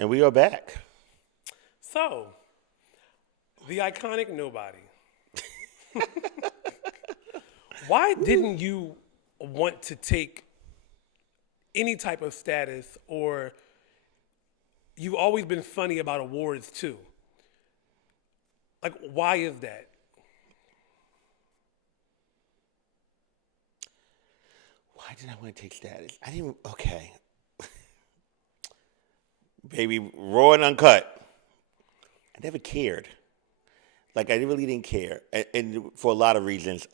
And we are back. So, the iconic nobody. Why didn't you want to take any type of status, or you've always been funny about awards too? Like, why is that? Why did I want to take status? I didn't. Okay, baby, raw and uncut. I never cared. Like I really didn't care, and for a lot of reasons.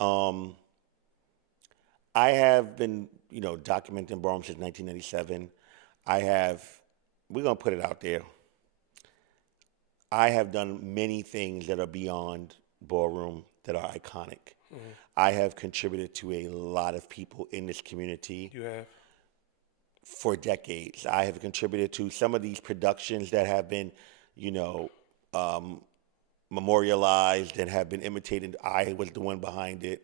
I have been, documenting Ballroom since 1997. I have. We're gonna put it out there. I have done many things that are beyond Ballroom that are iconic. I have contributed to a lot of people in this community You have. for decades. I have contributed to some of these productions that have been, you know, um, memorialized and have been imitated. I was the one behind it.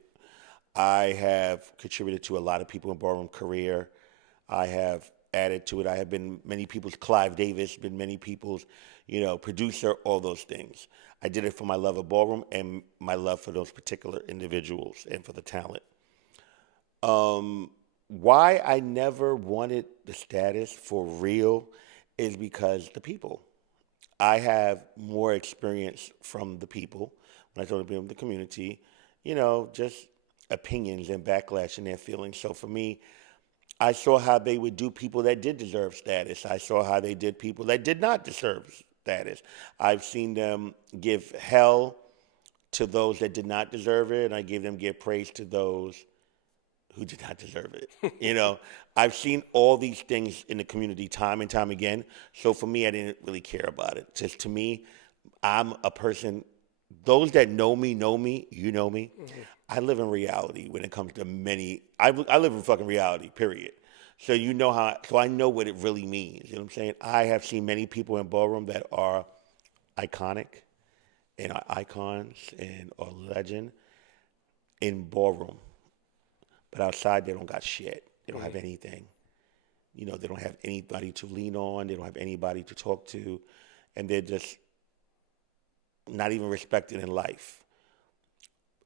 I have contributed to a lot of people in Ballroom career. I have added to it. I have been many people's Clive Davis, been many people's, producer, all those things. I did it for my love of Ballroom and my love for those particular individuals and for the talent. Why I never wanted the status for real is because the people. I have more experience from the people when I told them the community, just opinions and backlash and their feelings. So for me, I saw how they would do people that did deserve status. I saw how they did people that did not deserve status. I've seen them give hell to those that did not deserve it, and I give praise to those who did not deserve it. I've seen all these things in the community time and time again. So for me, I didn't really care about it. Just to me, I'm a person, those that know me, you know me. Mm-hmm. I live in reality when it comes to I live in fucking reality, period. So so I know what it really means. You know what I'm saying? I have seen many people in Ballroom that are iconic and are icons and are legend in Ballroom. But outside, they don't got shit. They don't have anything. They don't have anybody to lean on. They don't have anybody to talk to. And they're just not even respected in life.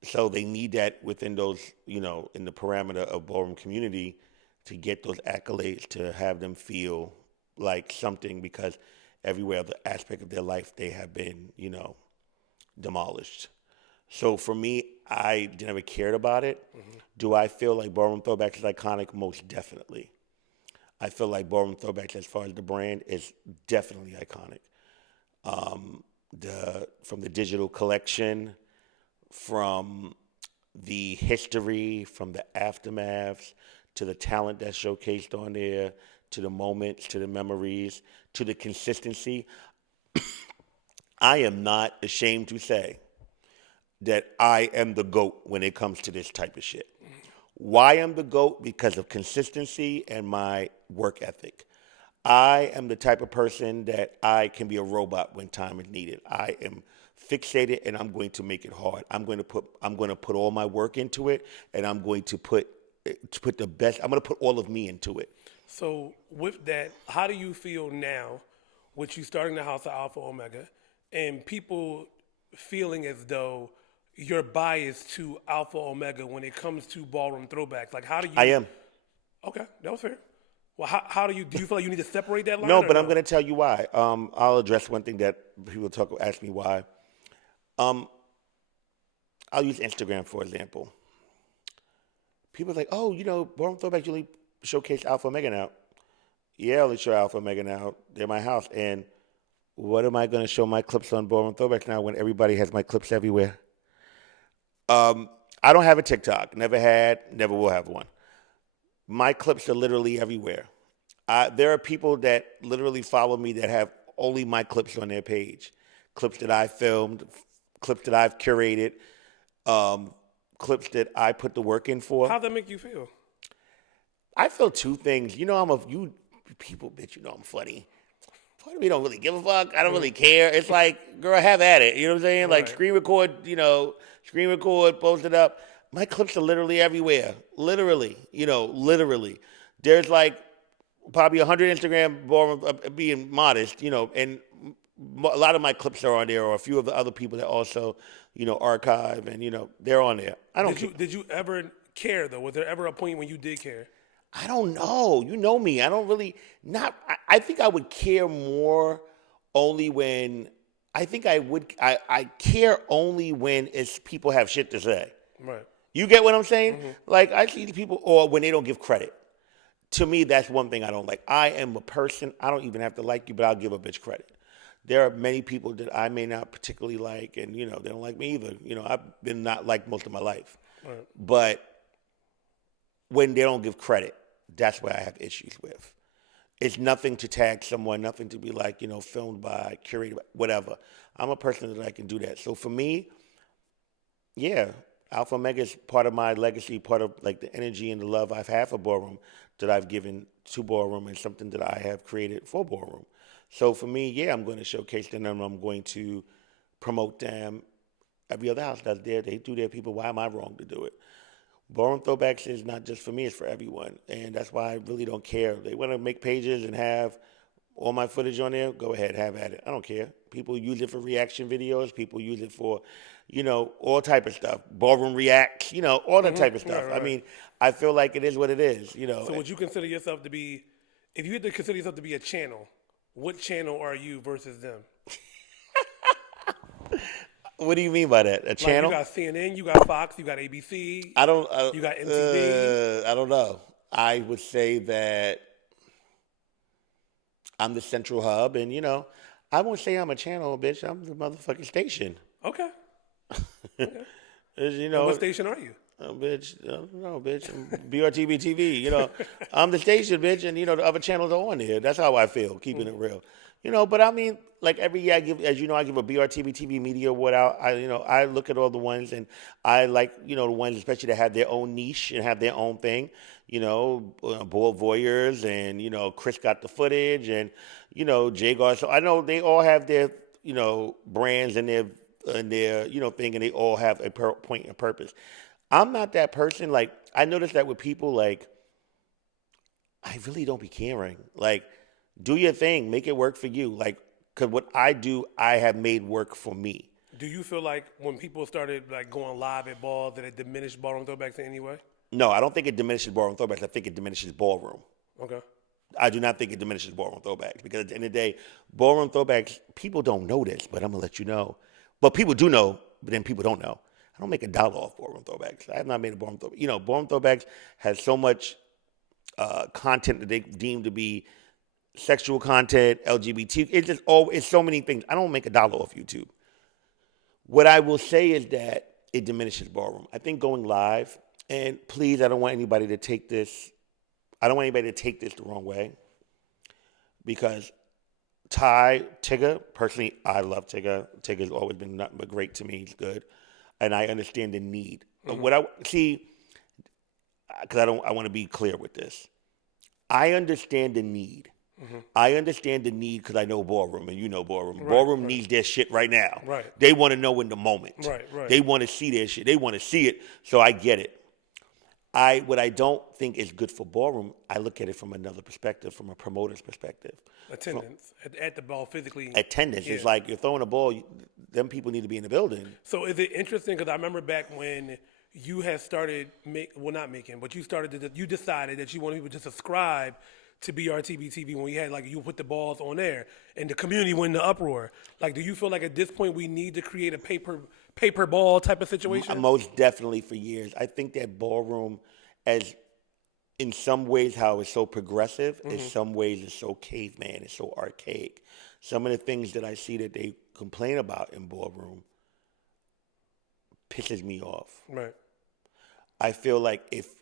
So they need that within those, in the parameter of Ballroom community to get those accolades, to have them feel like something, because every other aspect of their life, they have been, demolished. So for me, I never cared about it. Mm-hmm. Do I feel like Ballroom Throwbacks is iconic? Most definitely. I feel like Ballroom Throwbacks, as far as the brand, is definitely iconic. From the digital collection, from the history, from the aftermaths, to the talent that's showcased on there, to the moments, to the memories, to the consistency. I am not ashamed to say that I am the GOAT when it comes to this type of shit. Why I'm the GOAT? Because of consistency and my work ethic. I am the type of person that I can be a robot when time is needed. I am fixated and I'm going to make it hard. I'm going to put all my work into it, and I'm going to put the best. I'm going to put all of me into it. So with that, how do you feel now with you starting the House of Alpha Omega and people feeling as though you're biased to Alpha Omega when it comes to Ballroom Throwbacks? Like, how do you? I am. Okay, that was fair. Well, how do you feel like you need to separate that line? No, but I'm going to tell you why. I'll address one thing that people ask me why. I'll use Instagram for example. People are like, oh, Ballroom Throwbacks usually showcase Alpha Omega now. Yeah, I'll show Alpha Omega now. They're my house. And what am I going to show my clips on Ballroom Throwbacks now when everybody has my clips everywhere? I don't have a TikTok. Never had, never will have one. My clips are literally everywhere. There are people that literally follow me that have only my clips on their page. Clips that I filmed, clips that I've curated, clips that I put the work in for. How'd that make you feel? I feel two things. You people, bitch, I'm funny. Part of me don't really give a fuck. I don't really care. It's like, girl, have at it. You know what I'm saying? Right. Like screen record, post it up. My clips are literally everywhere. Literally. There's like probably 100 Instagram ballroom, being modest, and a lot of my clips are on there, or a few of the other people that also, archive, and they're on there. I don't care. Did you ever care though? Was there ever a point when you did care? I don't know. You know me. I don't really not. I think I would care more only when I think I would. I care only when it's people have shit to say. Right. You get what I'm saying? Like I see people, or when they don't give credit. To me, that's one thing I don't like. I am a person. I don't even have to like you, but I'll give a bitch credit. There are many people that I may not particularly like, and they don't like me either. I've been not liked most of my life, Right. but when they don't give credit, that's where I have issues with. It's nothing to tag someone, nothing to be like, filmed by, curated, whatever. I'm a person that I can do that. So for me, yeah, Alpha Omega is part of my legacy, part of like the energy and the love I've had for Ballroom that I've given to Ballroom, and something that I have created for Ballroom. So for me, yeah, I'm going to showcase them and I'm going to promote them. Every other house does there. They do their people. Why am I wrong to do it? Ballroom Throwbacks is not just for me, it's for everyone. And that's why I really don't care. If they want to make pages and have all my footage on there, go ahead, have at it. I don't care. People use it for reaction videos. People use it for, all type of stuff. Ballroom reacts, all that type of stuff. Right. I mean, I feel like it is what it is, So would you consider yourself to be, if you had to consider yourself to be a channel, what channel are you versus them? What do you mean by that? A channel? Like you got CNN, you got Fox, you got ABC. I don't. You got MTV. I don't know. I would say that I'm the central hub, and I won't say I'm a channel, bitch. I'm the motherfucking station. Okay. You And what station are you? Bitch, I don't know, bitch. I'm BRTB TV. I'm the station, bitch, and the other channels are on there. That's how I feel, keeping it real. But I mean, like every year I give, as I give a BRTB TV Media Award out. I look at all the ones, and I like, the ones especially that have their own niche and have their own thing. Bold Voyeurs, and Chris got the footage, and Jay Gar. So I know they all have their brands and their thing, and they all have a point and purpose. I'm not that person. Like I noticed that with people, like I really don't be caring. Like, do your thing, make it work for you. Like, cause what I do, I have made work for me. Do you feel like when people started like going live at balls that it diminished Ballroom Throwbacks in any way? No, I don't think it diminishes Ballroom Throwbacks. I think it diminishes Ballroom. Okay. I do not think it diminishes Ballroom Throwbacks, because at the end of the day, Ballroom Throwbacks, people don't know this, but I'm gonna let you know. But people do know, but then people don't know. I don't make $1 off Ballroom Throwbacks. I have not made a Ballroom Throwback. Ballroom Throwbacks has so much content that they deem to be sexual content, LGBT. It's so many things. I don't make $1 off YouTube. What I will say is that it diminishes Ballroom. I think going live, and please, I don't want anybody to take this. I don't want anybody to take this the wrong way, because Tigger, personally, I love Tigger. Tigger's always been nothing but great to me. He's good, and I understand the need. Mm-hmm. What I see, because I want to be clear with this. I understand the need. Mm-hmm. I understand the need because I know Ballroom, and Ballroom. Right, Ballroom needs their shit right now. Right. They want to know in the moment. Right. They want to see their shit. They want to see it. So I get it. What I don't think is good for Ballroom, I look at it from another perspective, from a promoter's perspective. Attendance at the ball physically. Attendance. It's like you're throwing a ball. Them people need to be in the building. So is it interesting? Because I remember back when you had started you decided that you wanted people to subscribe to BRTB TV when we had you put the balls on there and the community went into uproar. Like, do you feel like at this point we need to create a paper ball type of situation? Most definitely. For years, I think that Ballroom, as in some ways how it's so progressive, in some ways it's so caveman, it's so archaic. Some of the things that I see that they complain about in Ballroom pisses me off. Right. I feel like if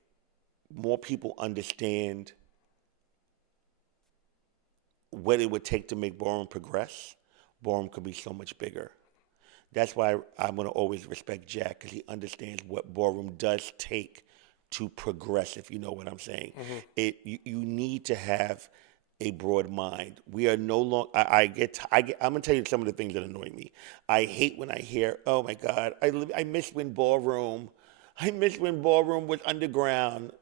more people understand what it would take to make Ballroom progress, Ballroom could be so much bigger. That's why I'm going to always respect Jack, because he understands what Ballroom does take to progress, if you know what I'm saying. Mm-hmm. You need to have a broad mind. We are no longer, I'm going to tell you some of the things that annoy me. I hate when I hear, oh my God, I miss when Ballroom was underground.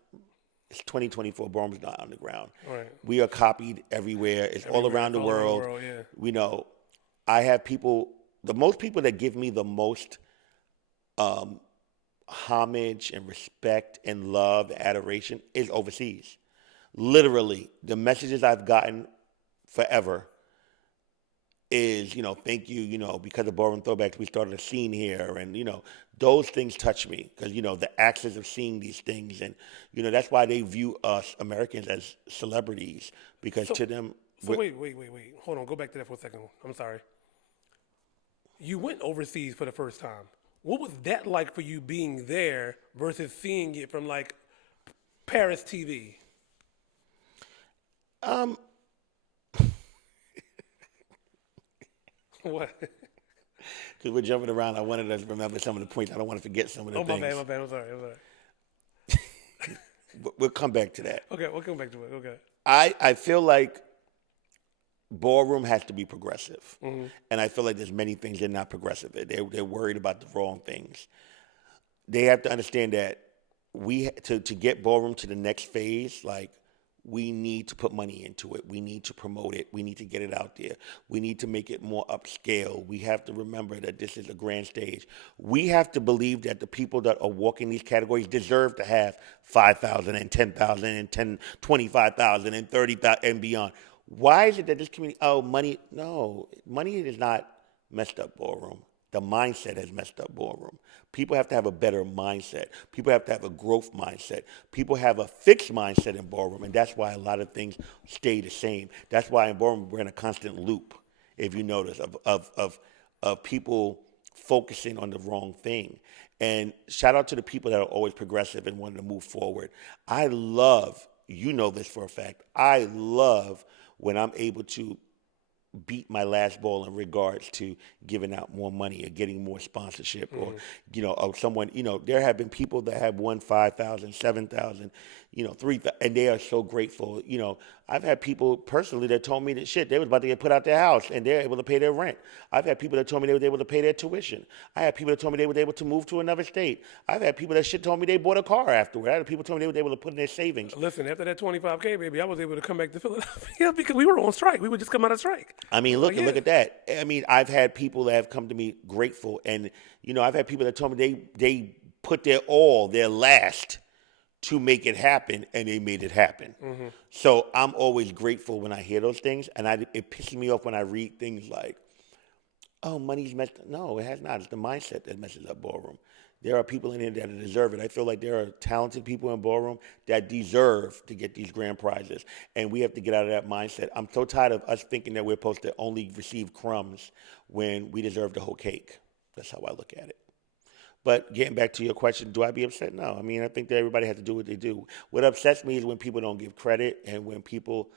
It's 2024. Ballroom's not underground. Right. We are copied everywhere. It's all Everywhere, around the all around the world. world, yeah. We know. I have people. The most people that give me the most homage and respect and love, adoration is overseas. Literally, the messages I've gotten forever is, thank you, because of Ballroom Throwbacks, we started a scene here. And, those things touch me because, the access of seeing these things. And, that's why they view us Americans as celebrities because to them. So wait. Hold on. Go back to that for a second. I'm sorry. You went overseas for the first time. What was that like for you being there versus seeing it from like Paris TV? What? Because we're jumping around, I wanted us to remember some of the points. I don't want to forget some of the Oh, my things. bad. I'm sorry. But we'll come back to that. Okay, we'll come back to it. Okay. I feel like Ballroom has to be progressive. And I feel like there's many things that are not progressive. They're worried about the wrong things. They have to understand that to get Ballroom to the next phase, like, we need to put money into it. We need to promote it. We need to get it out there. We need to make it more upscale. We have to remember that this is a grand stage. We have to believe that the people that are walking these categories deserve to have 5,000 and 10,000 and 25,000 and 30,000 and beyond. Why is it that this community, money? No, money is not messed up Ballroom. The mindset has messed up Ballroom. People have to have a better mindset. People have to have a growth mindset. People have a fixed mindset in Ballroom, and that's why a lot of things stay the same. That's why in Ballroom we're in a constant loop, if you notice, of people focusing on the wrong thing. And shout out to the people that are always progressive and wanting to move forward. I love, you know this for a fact, I love when I'm able to beat my last ball in regards to giving out more money or getting more sponsorship or, of someone, there have been people that have won 5,000, 7,000, 3,000, and they are so grateful. I've had people personally that told me that they was about to get put out their house and they're able to pay their rent. I've had people that told me they were able to pay their tuition. I had people that told me they were able to move to another state. I've had people that told me they bought a car afterward. I had people told me they were able to put in their savings. Listen, after that 25K, baby, I was able to come back to Philadelphia because we were on strike. We would just come out of strike. I mean, look at that. I mean, I've had people that have come to me grateful, and I've had people that told me they put their all, their last, to make it happen, and they made it happen. So I'm always grateful when I hear those things, and it pisses me off when I read things like, "Oh, money's messed up." No, it has not. It's the mindset that messes up Ballroom. There are people in here that deserve it. I feel like there are talented people in Ballroom that deserve to get these grand prizes, and we have to get out of that mindset. I'm so tired of us thinking that we're supposed to only receive crumbs when we deserve the whole cake. That's how I look at it. But getting back to your question, do I be upset? No. I mean, I think that everybody has to do what they do. What upsets me is when people don't give credit and when people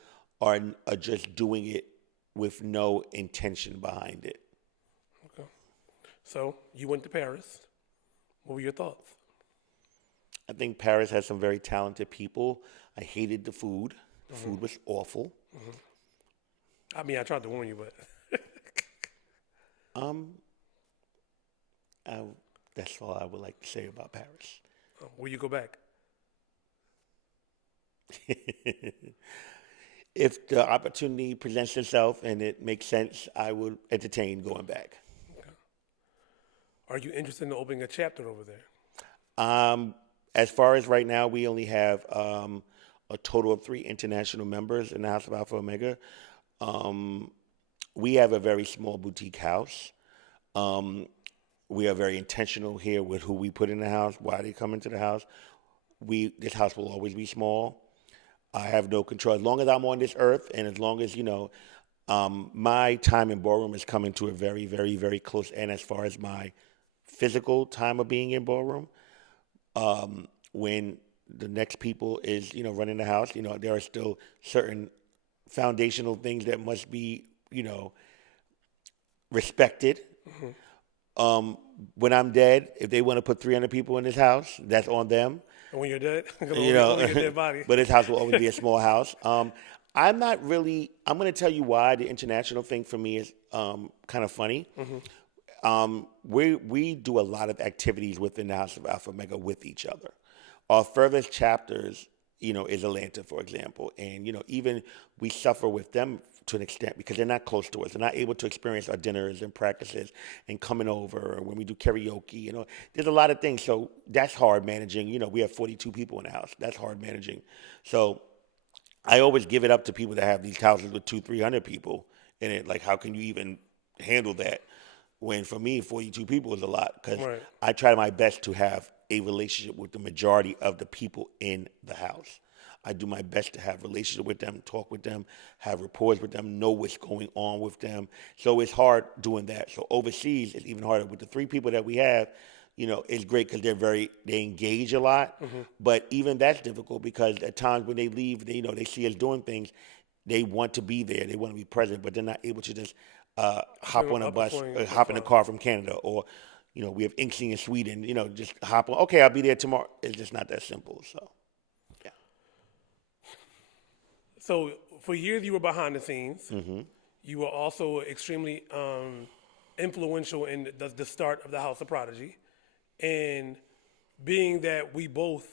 are just doing it with no intention behind it. Okay. So you went to Paris. What were your thoughts? I think Paris has some very talented people. I hated the food. The food was awful. I mean, I tried to warn you, but That's all I would like to say about Paris. will you go back? If the opportunity presents itself and it makes sense, I would entertain going back. Okay. Are you interested in opening a chapter over there? As far as right now, we only have a total of 3 international members in the House of Alpha Omega. We have a very small boutique house. We are very intentional here with who we put in the house, why they come into the house. This house will always be small. I have no control. As long as I'm on this earth and as long as, my time in Ballroom is coming to a very, very, very close end as far as my physical time of being in Ballroom. When the next people is, running the house, there are still certain foundational things that must be, respected. When I'm dead, if they want to put 300 people in this house, that's on them. And when you're dead, only your dead body. But this house will always be a small house. I'm going to tell you why the international thing for me is kind of funny. We do a lot of activities within the House of Alpha Omega with each other. Our furthest chapters, is Atlanta, for example. And, even we suffer with them to an extent because they're not close to us. They're not able to experience our dinners and practices and coming over or when we do karaoke. There's a lot of things. So that's hard managing. We have 42 people in the house. That's hard managing. So I always give it up to people that have these houses with 200-300 people in it. Like, how can you even handle that? When for me, 42 people is a lot because Right. I try my best to have a relationship with the majority of the people in the house. I do my best to have relationship with them, talk with them, have rapport with them, know what's going on with them. So it's hard doing that. So overseas, it's even harder. With the 3 people that we have, it's great because they engage a lot. But even that's difficult because at times when they leave, they see us doing things, they want to be there, they want to be present, but they're not able to just hop on a Up bus, before hop in a car from Canada, or we have Inksy in Sweden. Just hop on. Okay, I'll be there tomorrow. It's just not that simple. So, yeah. So for years you were behind the scenes. You were also extremely influential in the start of the House of Prodigy. And being that we both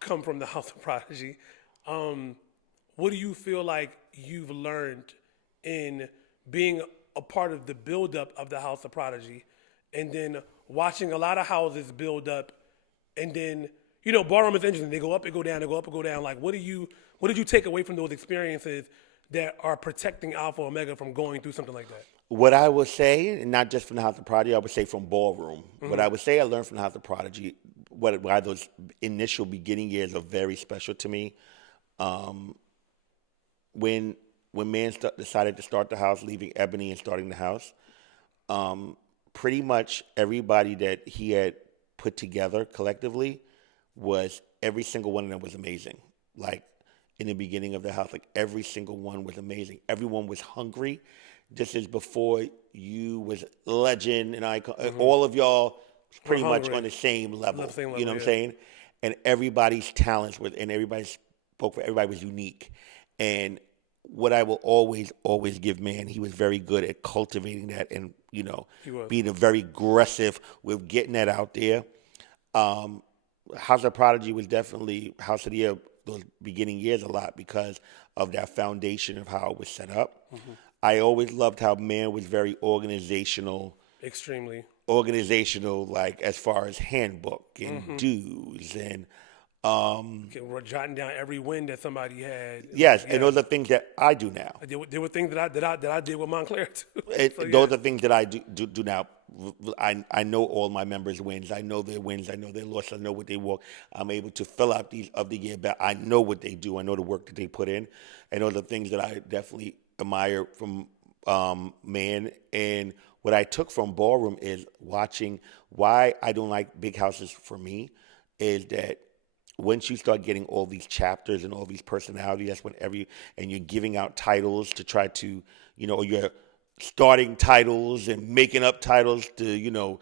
come from the House of Prodigy, what do you feel like you've learned in being a part of the buildup of the House of Prodigy and then watching a lot of houses build up and then, Ballroom is interesting. They go up and go down, they go up and go down. Like, what did you take away from those experiences that are protecting Alpha Omega from going through something like that? What I would say, and not just from the House of Prodigy, I would say from Ballroom. What I would say I learned from the House of Prodigy, why those initial beginning years are very special to me. When Man decided to start the house, leaving Ebony and starting the house, pretty much everybody that he had put together collectively was every single one of them was amazing. Like in the beginning of the house, like every single one was amazing. Everyone was hungry. Just as before you was Legend and Icon, all of y'all pretty much hungry. on the same level. Same You level, know what I'm yeah. saying? And everybody's talents was, and everybody spoke for everybody was unique. And what I will always give Man, he was very good at cultivating that and, He was. being a very aggressive with getting that out there. House of Prodigy was definitely House of the Year those beginning years a lot because of that foundation of how it was set up. I always loved how Man was very Extremely. organizational, like as far as handbook and dues and We're jotting down every win that somebody had. yes, Like, and those are things that I do now. There were things that I did with Montclair too. So, yeah. Those are things that I do now. I know all my members' wins. I know their wins. I know their losses. I know what they walk. I'm able to fill out these of the year back. I know what they do. I know the work that they put in. And those are things that I definitely admire from Man. And what I took from Ballroom is watching why I don't like big houses for me is that once you start getting all these chapters and all these personalities, that's when and you're giving out titles to try to, or you're starting titles and making up titles to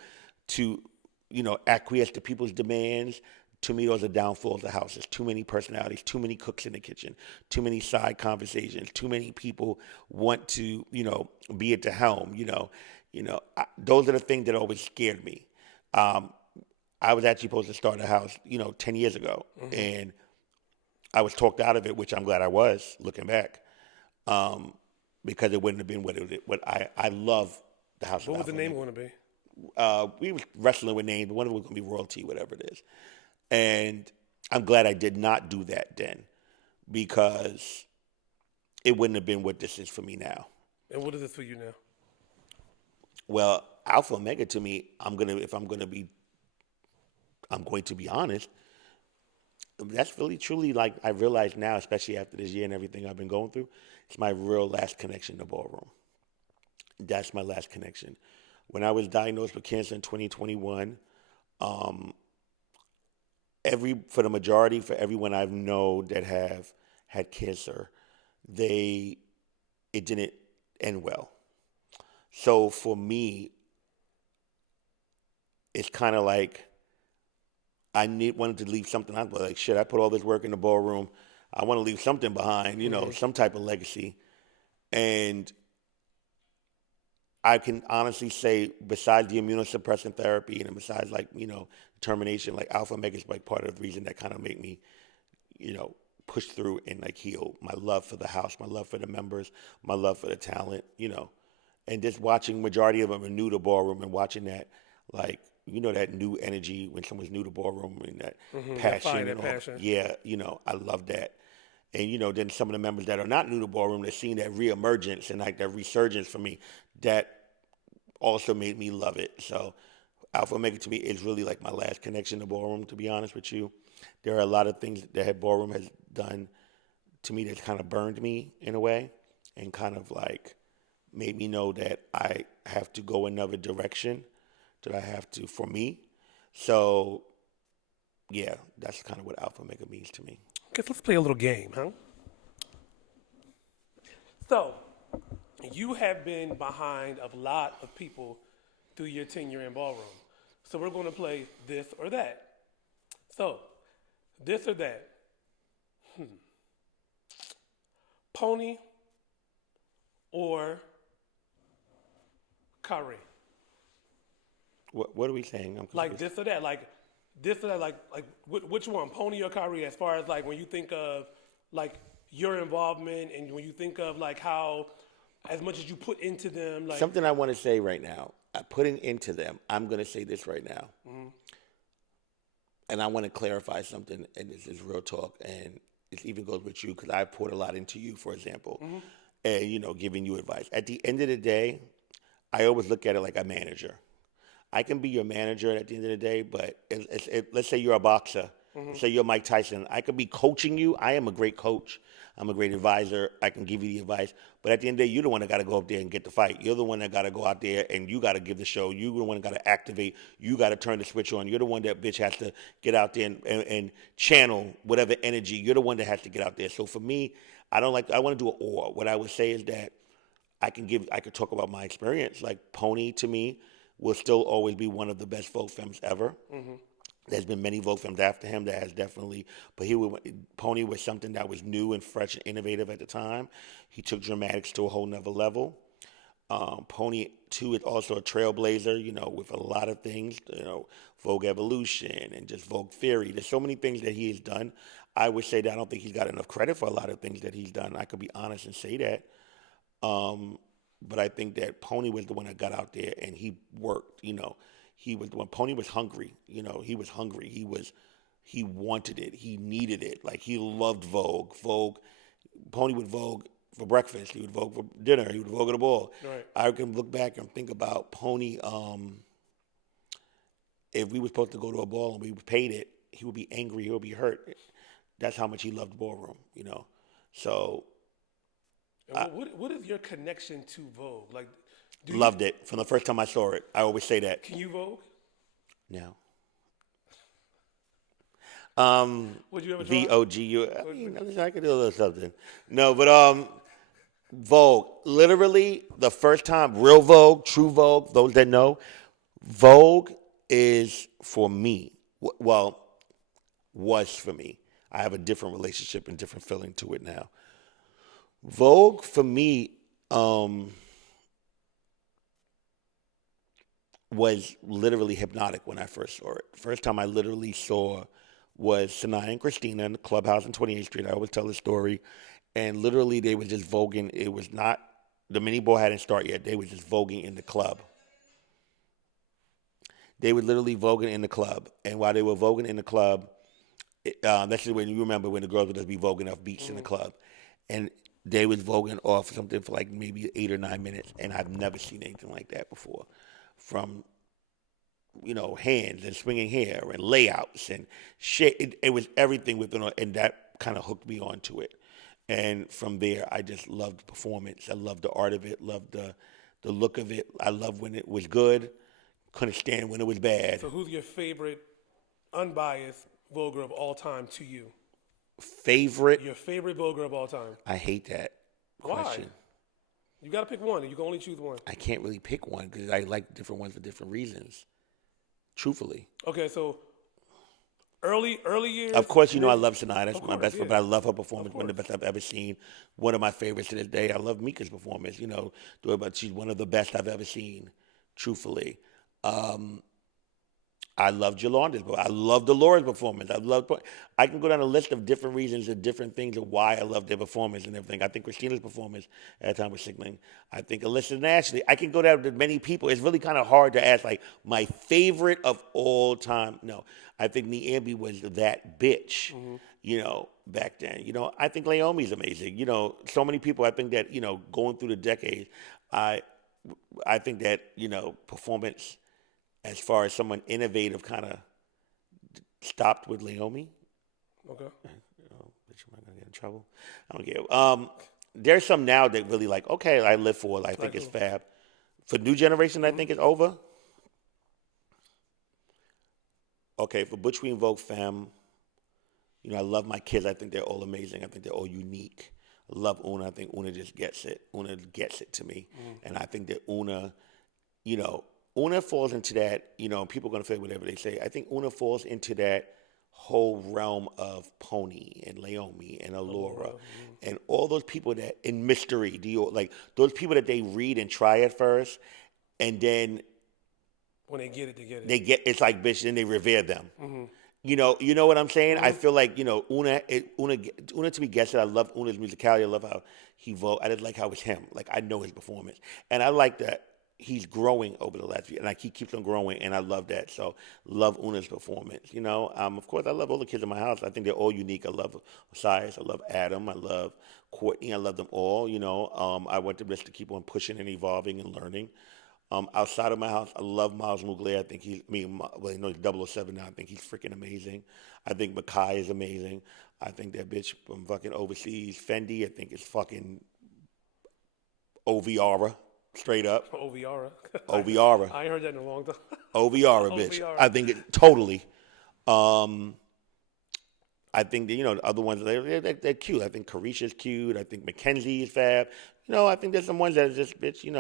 acquiesce to people's demands. To me, those are downfalls of houses. Too many personalities, too many cooks in the kitchen, too many side conversations, too many people want to, be at the helm. Those are the things that always scared me. I was actually supposed to start a house, 10 years ago, and I was talked out of it, which I'm glad I was, looking back, because it wouldn't have been what I love the house. What was the name going to be? We were wrestling with names, but one of them was going to be Royalty, whatever it is. And I'm glad I did not do that then, because it wouldn't have been what this is for me now. And what is this for you now? Well, Alpha Omega to me, I'm going to be honest, that's really truly like I realize now, especially after this year and everything I've been going through, it's my real last connection to Ballroom. That's my last connection. When I was diagnosed with cancer in 2021, for the majority, for everyone I know that have had cancer, it didn't end well. So for me, it's kind of like wanted to leave something out. Like, shit, I put all this work in the Ballroom. I want to leave something behind, some type of legacy. And I can honestly say, besides the immunosuppressant therapy and besides termination, like Alpha Omega is like part of the reason that kind of made me, push through and like heal. My love for the house, my love for the members, my love for the talent, and just watching majority of them are new to ballroom and watching that, like, that new energy when someone's new to ballroom and that That fire, passion that and all. passion. Yeah, I love that. And then some of the members that are not new to ballroom, they're seeing that reemergence and like that resurgence for me. That also made me love it. So Alpha Omega to me is really like my last connection to ballroom, to be honest with you. There are a lot of things that ballroom has done to me that's kind of burned me in a way and kind of like made me know that I have to go another direction, that I have to, for me. So, yeah, that's kind of what Alpha Omega means to me. Guess let's play a little game, huh? So, you have been behind a lot of people through your tenure in ballroom. So we're going to play this or that. So, this or that. Pony or Curry? What are we saying? I'm Like confused. this or that. Like this or that. Like which one? Pony or Curry? As far as like when you think of like your involvement and when you think of like how as much as you put into them, like Something I want to say right now, putting into them, I'm going to say this right now. And I want to clarify something, and this is real talk, and it even goes with you because I poured a lot into you, for example, and, giving you advice. At the end of the day, I always look at it like a manager. I can be your manager at the end of the day, but let's say you're a boxer. Let's say you're Mike Tyson. I could be coaching you. I am a great coach. I'm a great advisor. I can give you the advice. But at the end of the day, you're the one that got to go up there and get the fight. You're the one that got to go out there and you got to give the show. You're the one that got to activate. You got to turn the switch on. You're the one that bitch has to get out there and channel whatever energy. You're the one that has to get out there. So for me, I want to do an or. What I would say is that I could talk about my experience. Like Pony to me will still always be one of the best Vogue femmes ever. There's been many Vogue films after him that has definitely, but Pony was something that was new and fresh and innovative at the time. He took dramatics to a whole nother level. Pony, too, is also a trailblazer, with a lot of things, Vogue Evolution and just Vogue Theory. There's so many things that he has done. I would say that I don't think he's got enough credit for a lot of things that he's done. I could be honest and say that. But I think that Pony was the one that got out there and he worked, He was the one. Pony was hungry. He was hungry. He wanted it. He needed it. Like he loved Vogue. Pony would Vogue for breakfast. He would Vogue for dinner. He would Vogue at a ball. Right. I can look back and think about Pony. If we were supposed to go to a ball and we paid it, he would be angry. He would be hurt. That's how much he loved ballroom. So what is your connection to Vogue? Like, loved it from the first time I saw it. I always say that. Can you Vogue? No. Would you ever try? VOGU. I could do a little something. No, but Vogue. Literally, the first time, real Vogue, true Vogue. Those that know, Vogue is for me. Well, was for me. I have a different relationship and different feeling to it now. Vogue for me was literally hypnotic when I first saw it. First time I literally saw was Sanaa and Christina in the clubhouse on 28th Street. I always tell the story. And literally they were just voguing. It was not, the mini ball hadn't started yet. They were just voguing in the club. They were literally voguing in the club. And while they were voguing in the club, that's just when you remember when the girls would just be voguing off beats in the club. And they was voguing off something for like maybe 8 or 9 minutes. And I've never seen anything like that before. From, hands and swinging hair and layouts and shit. It was everything within it, and that kind of hooked me onto it. And from there, I just loved performance. I loved the art of it, loved the look of it. I loved when it was good, couldn't stand when it was bad. So who's your favorite unbiased Voguer of all time to you? Favorite? Your favorite Voguer of all time? I hate that question. Why? You got to pick one. You can only choose one. I can't really pick one because I like different ones for different reasons. Truthfully. Okay, so early years. Of course, I love Sanaa. That's my best friend, yeah. but I love her performance. One of the best I've ever seen. One of my favorites to this day. I love Mika's performance. But she's one of the best I've ever seen. Truthfully, I love Jolanda's, but I love Dolores' performance. I can go down a list of different reasons and different things of why I love their performance and everything. I think Christina's performance at the time was sickening. I think Alyssa and Ashley. I can go down to many people. It's really kind of hard to ask like my favorite of all time. No, I think Niambi was that bitch. Back then. I think Naomi's amazing. So many people. I think that going through the decades, I think that performance, as far as someone innovative, kind of stopped with Naomi. Okay. Bitch, am I gonna get in trouble? I don't care. There's some now that really like. Okay, I live for it. I think it's fab. For new generation, I think it's over. Okay, for Between Vogue Femme, I love my kids. I think they're all amazing. I think they're all unique. I love Una. I think Una just gets it. Una gets it to me. And I think that Una, Una falls into that, people are going to say whatever they say. I think Una falls into that whole realm of Pony and Naomi and Allura and all those people that, in Mystery, like those people that they read and try at first, and then when they get it, it's like, bitch, then they revere them. You know what I'm saying? I feel like, Una to me gets it. I love Una's musicality. I love how he vote. I just like how it's him. Like, I know his performance. And I like that he's growing over the last year. And like, he keeps on growing, and I love that. So, love Una's performance, Of course, I love all the kids in my house. I think they're all unique. I love Osiris. I love Adam. I love Courtney. I love them all, I want the rest to keep on pushing and evolving and learning. Outside of my house, I love Miles Mugler. I think he's 007 now. I think he's freaking amazing. I think Makai is amazing. I think that bitch from fucking overseas, Fendi, I think is fucking Oviara, straight up. Oviara. Oviara. I ain't heard that in a long time. Oviara, bitch. Oviara. I think it totally. I think that, the other ones, they're cute. I think Carisha's cute. I think Mackenzie is fab. I think there's some ones that are just, bitch,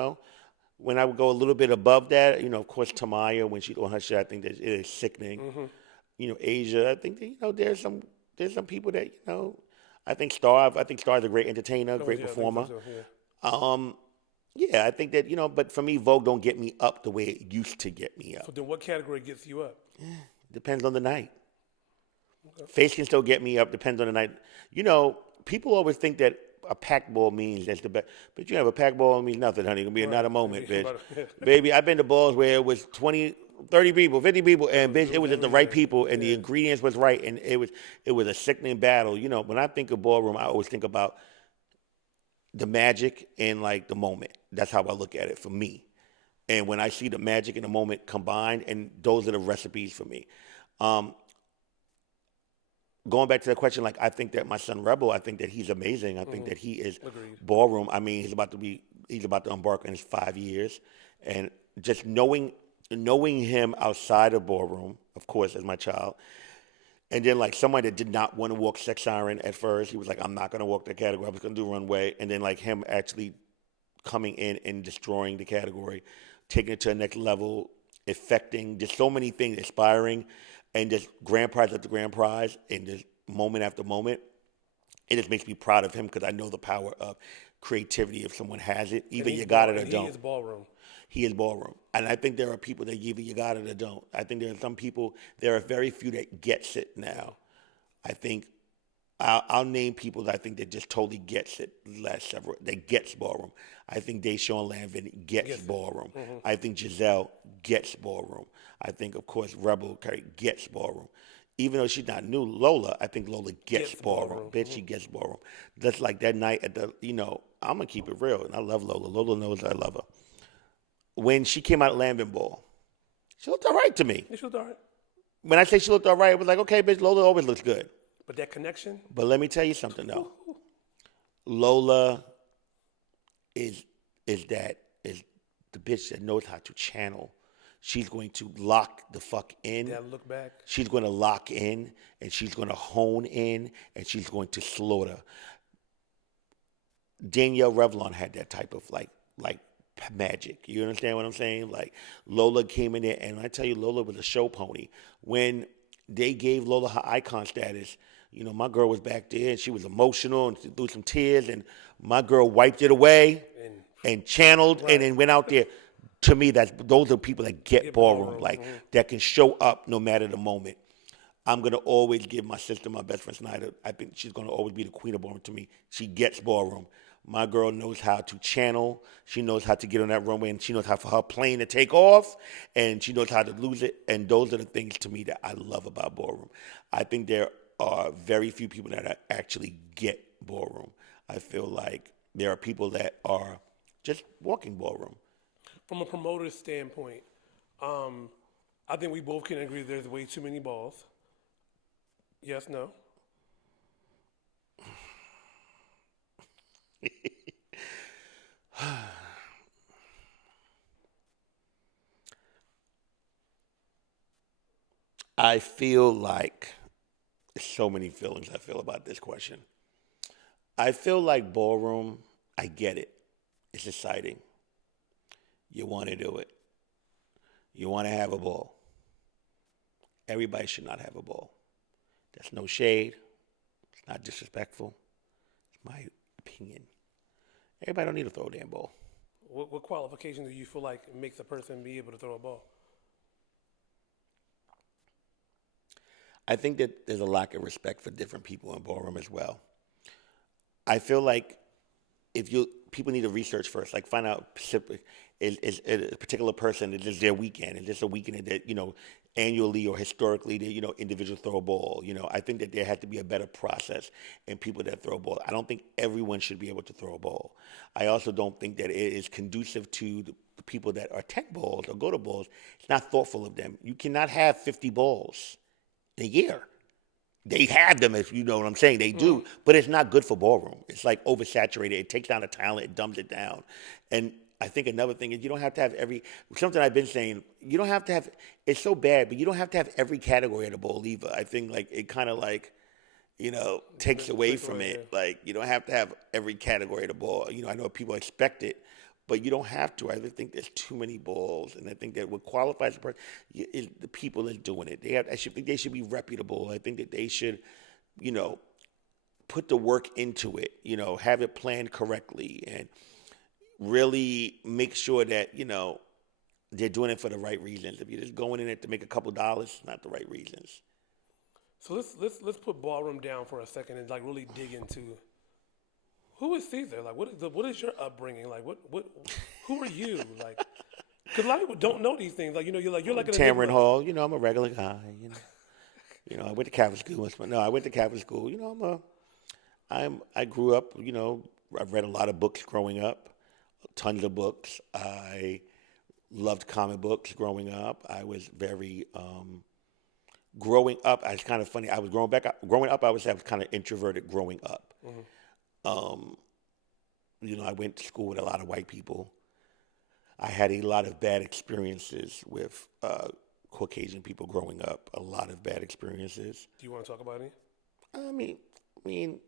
when I would go a little bit above that, of course, Tamaya, when she's on her shit, I think that it is sickening. Asia, I think that, there's some people that, I think Star is a great entertainer, great performer. Yeah, I think that, but for me, Vogue don't get me up the way it used to get me up. So then what category gets you up? Depends on the night. Okay. Face can still get me up, depends on the night. People always think that a packed ball means that's the best. But a packed ball means nothing, honey. It's going to be another moment, bitch. Baby, I've been to balls where it was 20, 30 people, 50 people, and bitch, it was just the right people, and the ingredients was right, and it was a sickening battle. When I think of ballroom, I always think about the magic and, like, the moment. That's how I look at it for me. And when I see the magic and the moment combined, and those are the recipes for me. Going back to the question, like, I think that my son Rebel, I think that he's amazing. I think that he is ballroom. I mean, he's about to embark on his 5 years, and just knowing him outside of ballroom, of course, as my child, and then like someone that did not want to walk Sex Siren at first, he was like, I'm not going to walk that category. I was going to do runway, and then like him actually coming in and destroying the category, taking it to the next level, affecting just so many things, inspiring. And just grand prize after grand prize, and just moment after moment, it just makes me proud of him because I know the power of creativity if someone has it. Either you got it or don't. He is ballroom. He is ballroom. And I think there are people that either you got it or don't. I think there are some people, there are very few that gets it now. I think I'll name people that I think that just totally gets it last several. They gets ballroom. I think Deshaun Lanvin gets ballroom. I think Giselle gets ballroom. I think, of course, Rebel Curry gets ballroom. Even though she's not new, Lola, I think Lola gets ballroom. Bitch, she gets ballroom. Just like that night at the, I'm going to keep it real, and I love Lola. Lola knows I love her. When she came out of Lanvin Ball, she looked all right to me. She looked all right. When I say she looked all right, it was like, okay, bitch, Lola always looks good. But that connection? But let me tell you something, though. Lola is the bitch that knows how to channel. She's going to lock the fuck in. Yeah, look back. She's going to lock in, and she's going to hone in, and she's going to slaughter. Danielle Revlon had that type of like magic. You understand what I'm saying? Like, Lola came in there, and I tell you, Lola was a show pony. When they gave Lola her icon status, my girl was back there, and she was emotional and threw some tears, and my girl wiped it away and channeled and then went out there. To me, those are people that get ballroom, ballroom. like that can show up no matter the moment. I'm gonna always give my sister, my best friend Snyder. I think she's gonna always be the queen of ballroom to me. She gets ballroom. My girl knows how to channel. She knows how to get on that runway, and she knows how for her plane to take off, and she knows how to lose it. And those are the things to me that I love about ballroom. I think there are very few people that actually get ballroom. I feel like there are people that are just walking ballroom. From a promoter's standpoint, I think we both can agree there's way too many balls. Yes, no? I feel like so many feelings I feel about this question. I feel like ballroom, I get it. It's exciting. You want to do it. You want to have a ball. Everybody should not have a ball. That's no shade. It's not disrespectful. It's my opinion. Everybody don't need to throw a damn ball. What qualification do you feel like makes a person be able to throw a ball? I think that there's a lack of respect for different people in ballroom as well. I feel like people need to research first, like find out is a particular person, is this their weekend? Is this a weekend that, annually or historically, that, individuals throw a ball? I think that there has to be a better process in people that throw a ball. I don't think everyone should be able to throw a ball. I also don't think that it is conducive to the people that are tech balls or go to balls. It's not thoughtful of them. You cannot have 50 balls in a year. They have them, if you know what I'm saying. They do, but it's not good for ballroom. It's like oversaturated. It takes down the talent. It dumbs it down. And I think another thing is you don't have to have something I've been saying, you don't have to have, it's so bad, but you don't have to have every category of the ball either. I think like it kind of like, takes away from it. Like you don't have to have every category of the ball. I know people expect it, but you don't have to. I think there's too many balls, and I think that what qualifies a person is the people that's doing it. I think they should be reputable. I think that they should, put the work into it. Have it planned correctly, and really make sure that they're doing it for the right reasons. If you're just going in it to make a couple dollars, it's not the right reasons. So let's put ballroom down for a second and like really dig into who is Ceasar? Like, what is your upbringing? Like, who are you? Like, because a lot of people don't know these things. Like, you're like an Tamron enigma. Hall. I'm a regular guy. I went to Catholic school. No, I went to Catholic school. I grew up. I've read a lot of books growing up, tons of books. I loved comic books growing up. I was very growing up. It's kind of funny. I was growing up. I was kind of introverted growing up. Mm-hmm. I went to school with a lot of white people. I had a lot of bad experiences with Caucasian people growing up. A lot of bad experiences. Do you want to talk about it? I mean,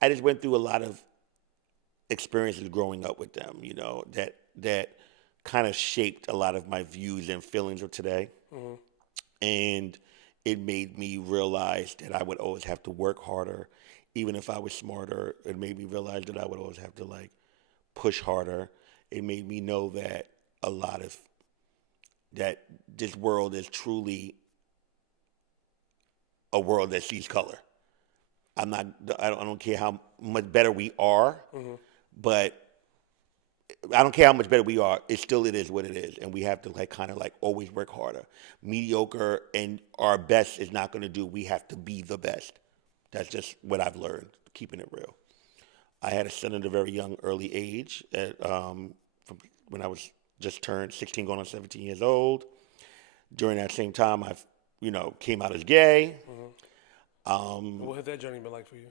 I just went through a lot of experiences growing up with them. That kind of shaped a lot of my views and feelings of today. Mm-hmm. And it made me realize that I would always have to work harder. Even if I was smarter, it made me realize that I would always have to like push harder. It made me know that that this world is truly a world that sees color. I don't care how much better we are, but I don't care how much better we are. It is what it is, and we have to like kind of like always work harder. Mediocre and our best is not going to do. We have to be the best. That's just what I've learned, keeping it real. I had a son at a very young, early age, from when I was just turned 16, going on 17 years old. During that same time, I, came out as gay. What has that journey been like for you?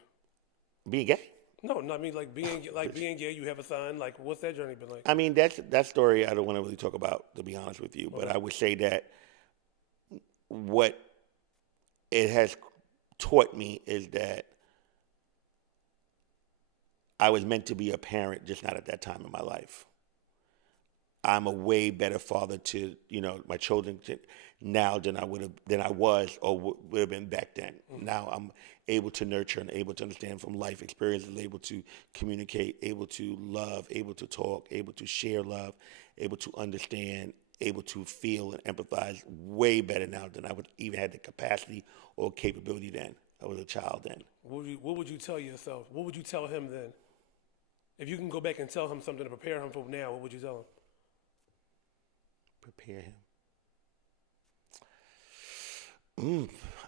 Being gay? No, I mean like being gay. You have a son. Like, what's that journey been like? I mean, that story I don't want to really talk about, to be honest with you. But I would say that what it has taught me is that I was meant to be a parent, just not at that time in my life. I'm a way better father to my children now than I was or would have been back then. Now I'm able to nurture and able to understand from life experiences, able to communicate, able to love, able to talk, able to share love, able to understand, able to feel and empathize way better now than I would even had the capacity or capability then. I was a child then. What would you tell yourself? What would you tell him then? If you can go back and tell him something to prepare him for now, what would you tell him? Prepare him.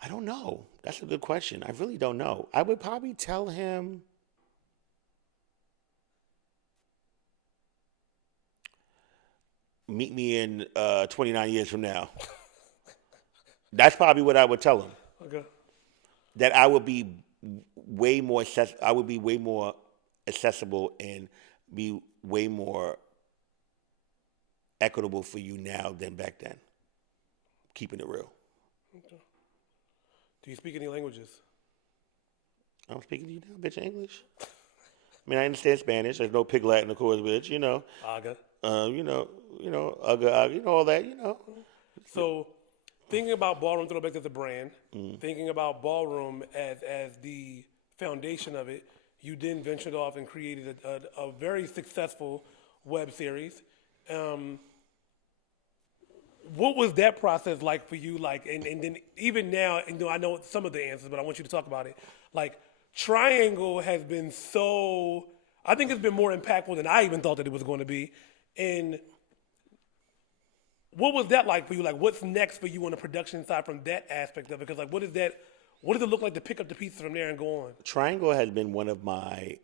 I don't know. That's a good question. I really don't know. I would probably tell him meet me in 29 years from now. That's probably what I would tell him. Okay. That I would be way more accessible and be way more equitable for you now than back then. Keeping it real. Okay. Do you speak any languages? I'm speaking to you now, bitch, English. I mean, I understand Spanish. There's no pig Latin, of course, bitch. Aga. All that. So, thinking about Ballroom Throwbacks as a brand, thinking about Ballroom as the foundation of it, you then ventured off and created a very successful web series. What was that process like for you? Like, and then even now, I know some of the answers, but I want you to talk about it. Like, Triangle has been so, I think it's been more impactful than I even thought that it was going to be. And what was that like for you? Like, what's next for you on the production side from that aspect of it? Because, like, what does it look like to pick up the pieces from there and go on? Triangle has been one of my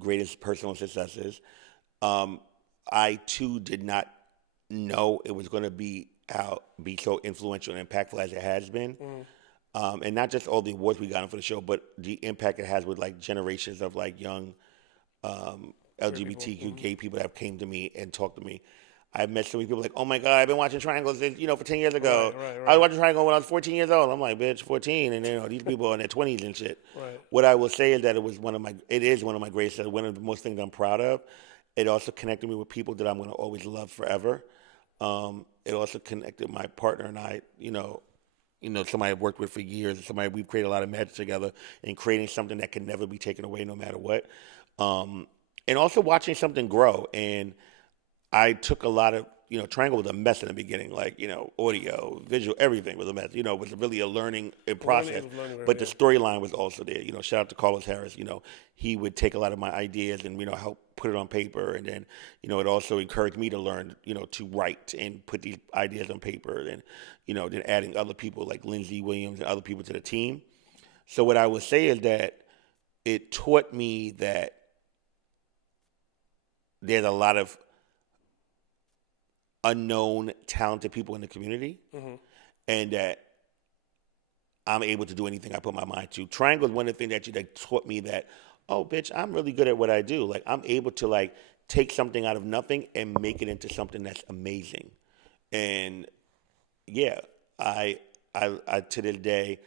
greatest personal successes. I too did not know it was going to be so influential and impactful as it has been. And not just all the awards we got for the show, but the impact it has with like generations of like young LGBTQ gay people that have came to me and talked to me. I've met so many people like, oh my God, I've been watching Triangles, for 10 years ago. Right. I was watching Triangle when I was 14 years old. I'm like, bitch, 14, and these people are in their 20s and shit. Right. What I will say is that it is one of my greatest, one of the most things I'm proud of. It also connected me with people that I'm going to always love forever. It also connected my partner and I, somebody I've worked with for years, somebody we've created a lot of magic together and creating something that can never be taken away no matter what. And also watching something grow. And I took a lot of, Triangle was a mess in the beginning, like, audio, visual, everything was a mess. It was really a learning process. But the storyline was also there. Shout out to Carlos Harris. He would take a lot of my ideas and, help put it on paper. And then, it also encouraged me to learn, to write and put these ideas on paper. And, then adding other people like Lindsay Williams and other people to the team. So what I would say is that it taught me that there's a lot of unknown, talented people in the community, and that I'm able to do anything I put my mind to. Triangle is one of the things that taught me that, oh, bitch, I'm really good at what I do. Like, I'm able to, like, take something out of nothing and make it into something that's amazing. And, yeah, I to this day,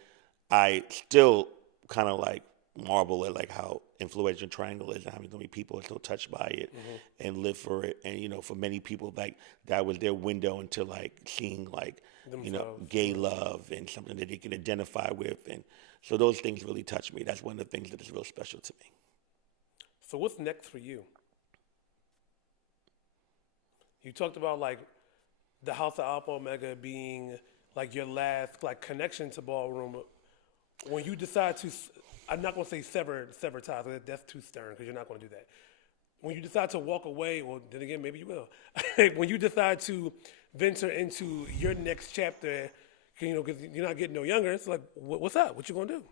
I still kind of, like, marvel at, like, how influential Triangle is and how many people are still touched by it and live for it. And, for many people, like, that was their window into, like, seeing, like, gay love and something that they can identify with. And so those things really touch me. That's one of the things that is real special to me. So what's next for you? You talked about, like, the House of Alpha Omega being, like, your last, like, connection to Ballroom. When you decide to, I'm not going to say sever ties. That's too stern because you're not going to do that. When you decide to walk away, well, then again, maybe you will. When you decide to venture into your next chapter, because you're not getting no younger, it's like, what's up? What you going to do?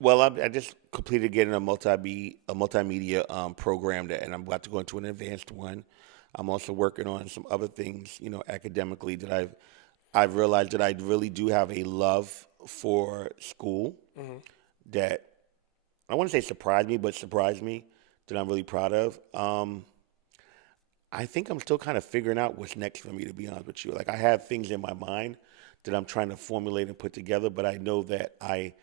Well, I just completed getting a multimedia program and I'm about to go into an advanced one. I'm also working on some other things, academically that I've realized that I really do have a love for school that I want to say surprised me that I'm really proud of. I think I'm still kind of figuring out what's next for me, to be honest with you. Like, I have things in my mind that I'm trying to formulate and put together, but I know that I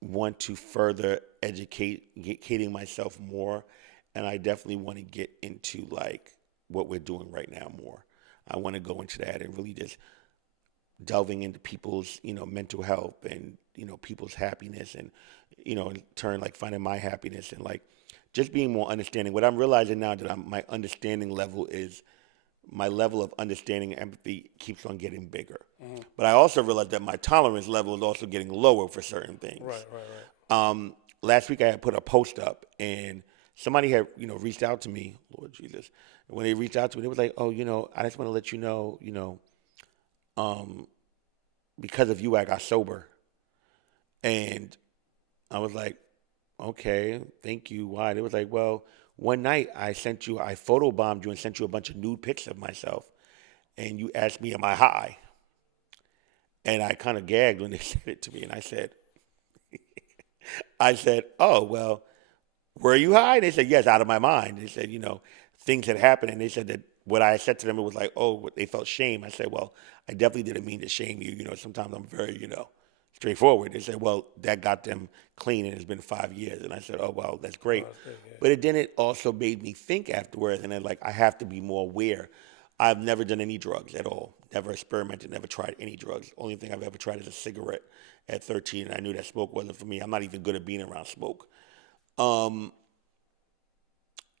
want to further educating myself more And I definitely want to get into like what we're doing right now more. I want to go into that and really just delving into people's, mental health and, people's happiness and, in turn, like finding my happiness and like just being more understanding. What I'm realizing now that my understanding level is my level of understanding and empathy keeps on getting bigger. But I also realized that my tolerance level is also getting lower for certain things. Right. Last week I had put a post up and somebody had, reached out to me, Lord Jesus. And when they reached out to me, they was like, oh, I just want to let you know, because of you, I got sober. And I was like, okay, thank you. Why? They was like, well, one night I photobombed you and sent you a bunch of nude pics of myself. And you asked me, am I high? And I kind of gagged when they said it to me. And I said, oh, well, were you high? And they said, yes, out of my mind. They said, things had happened. And they said that what I said to them, it was like, oh, they felt shame. I said, well, I definitely didn't mean to shame you. Sometimes I'm very, straightforward. They said, well, that got them clean and it's been 5 years. And I said, oh, well, that's great. Oh, that's good, yeah. But it also made me think afterwards. And then, like, I have to be more aware. I've never done any drugs at all. Never experimented, never tried any drugs. Only thing I've ever tried is a cigarette at 13. And I knew that smoke wasn't for me. I'm not even good at being around smoke.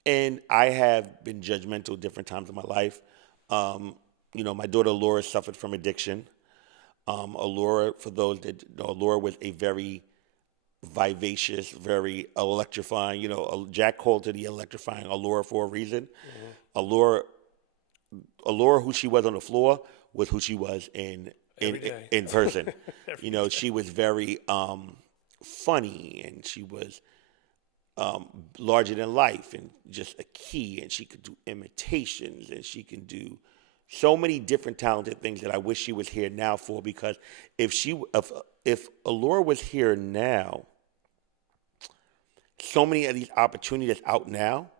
And I have been judgmental different times in my life. My daughter Laura suffered from addiction. Allura, for those that know, Allura was a very vivacious, very electrifying, Jack called it the electrifying Allura for a reason. Allura, who she was on the floor, was who she was in person. She was very funny, and she was larger than life and just a key, and she could do imitations, and she can do so many different talented things that I wish she was here now for, because if Allura was here now, so many of these opportunities out now,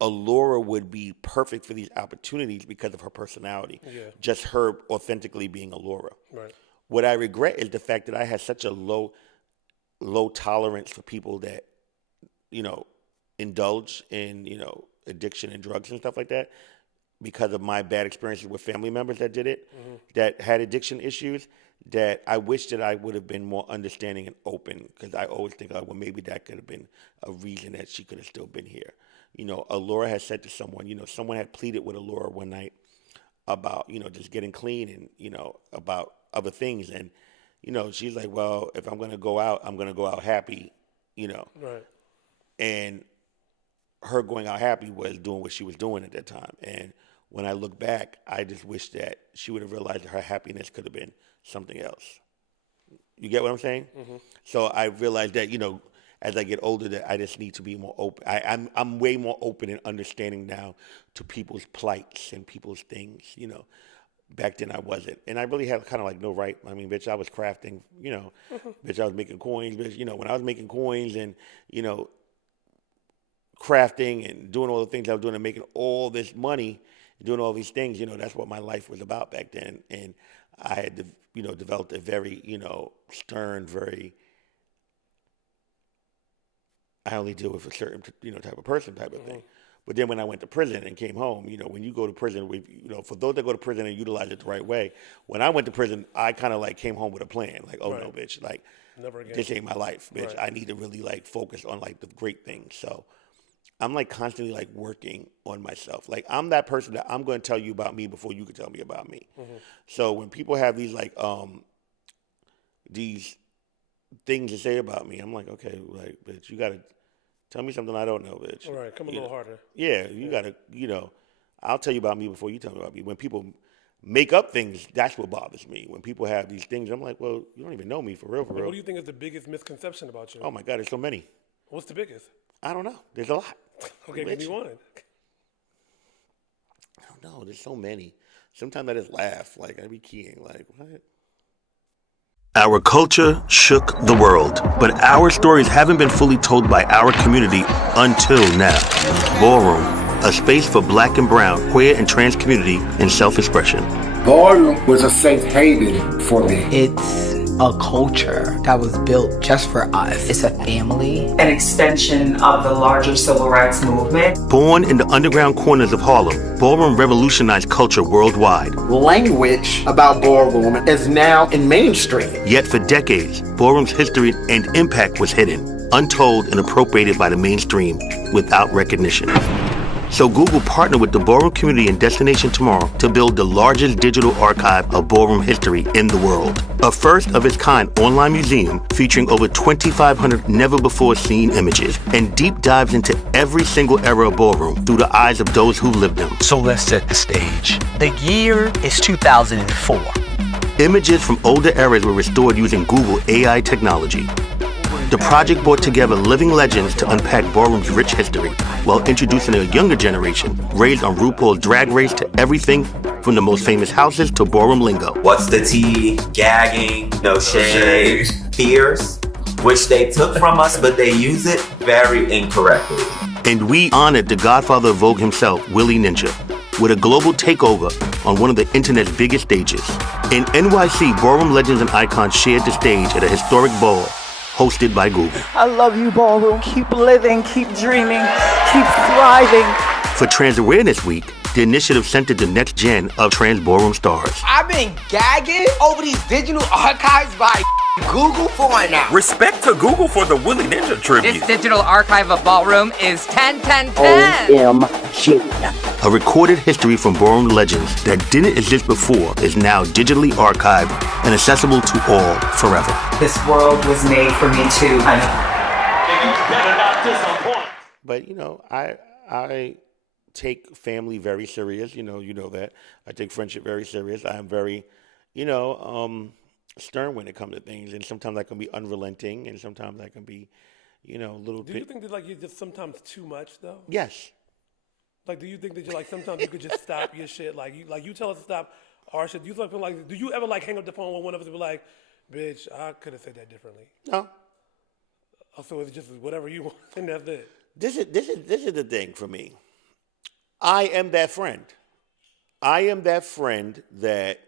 Allura would be perfect for these opportunities because of her personality. Yeah. Just her authentically being Allura. Right. What I regret is the fact that I had such a low tolerance for people that, indulge in, addiction and drugs and stuff like that, because of my bad experiences with family members that did it, that had addiction issues, that I wish that I would have been more understanding and open, because I always think, well, maybe that could have been a reason that she could have still been here. Allura had said to someone, someone had pleaded with Allura one night about, just getting clean and, about other things. And, she's like, well, if I'm going to go out, I'm going to go out happy, Right. And her going out happy was doing what she was doing at that time. And when I look back, I just wish that she would have realized that her happiness could have been something else. You get what I'm saying? So I realized that, as I get older, that I just need to be more open. I'm way more open and understanding now to people's plights and people's things, Back then I wasn't. And I really had kind of like no right. I mean, bitch, I was crafting, bitch, I was making coins, bitch, when I was making coins and, crafting and doing all the things I was doing and making all this money, doing all these things, that's what my life was about back then. And I had, developed a very, stern, very, I only deal with a certain, type of person type of thing. But then when I went to prison and came home, when you go to prison, for those that go to prison and utilize it the right way, when I went to prison, I kind of like came home with a plan. Like, oh, no, bitch, like, never again. This ain't my life, bitch. Right. I need to really like focus on like the great things. So I'm like constantly like working on myself. Like I'm that person that I'm going to tell you about me before you can tell me about me. So when people have these like these things to say about me, I'm like, okay, like, bitch, you got to tell me something I don't know, bitch. All right, come a little harder. Yeah, you got to, I'll tell you about me before you tell me about me. When people make up things, that's what bothers me. When people have these things, I'm like, well, you don't even know me for real, for real. What do you think is the biggest misconception about you? Oh my God, there's so many. What's the biggest? I don't know. There's a lot. Okay, give me one. I don't know. There's so many. Sometimes I just laugh. Like, I be keying. Like, what? Our culture shook the world, but our stories haven't been fully told by our community until now. Ballroom, a space for Black and brown, queer and trans community and self-expression. Ballroom was a safe haven for me. It's a culture that was built just for us. It's a family. An extension of the larger civil rights movement. Born in the underground corners of Harlem, Ballroom revolutionized culture worldwide. Language about Ballroom is now in mainstream. Yet for decades, Ballroom's history and impact was hidden, untold and appropriated by the mainstream without recognition. So Google partnered with the Ballroom community and Destination Tomorrow to build the largest digital archive of Ballroom history in the world. A first-of-its-kind online museum featuring over 2,500 never-before-seen images and deep dives into every single era of Ballroom through the eyes of those who lived them. So let's set the stage. The year is 2004. Images from older eras were restored using Google AI technology. The project brought together living legends to unpack Ballroom's rich history while introducing a younger generation raised on RuPaul's Drag Race to everything from the most famous houses to Ballroom lingo. What's the tea? Gagging, no shade, fears, which they took from us, but they use it very incorrectly. And we honored the godfather of Vogue himself, Willie Ninja, with a global takeover on one of the internet's biggest stages. In NYC, Ballroom legends and icons shared the stage at a historic ball hosted by Google. I love you, Ballroom. Keep living, keep dreaming, keep thriving. For Trans Awareness Week, the initiative centered the next gen of trans ballroom stars. I've been gagging over these digital archives by Google for now. Respect to Google for the Willie Ninja tribute. This digital archive of Ballroom is 10, 10, 10. OMG. A recorded history from ballroom legends that didn't exist before is now digitally archived and accessible to all forever. This world was made for me too, honey. But I take family very serious. You know that. I take friendship very serious. I am very, stern when it comes to things, and sometimes I can be unrelenting, and sometimes I can be, a little bit. Do you think that you're just sometimes too much though? Yes. Like, do you think that you're sometimes you could just stop your shit? You tell us to stop our shit. Do you ever hang up the phone with one of us and be like, bitch, I could have said that differently? No. Oh, so it's just whatever you want, and that's it. This is the thing for me. I am that friend. I am that friend that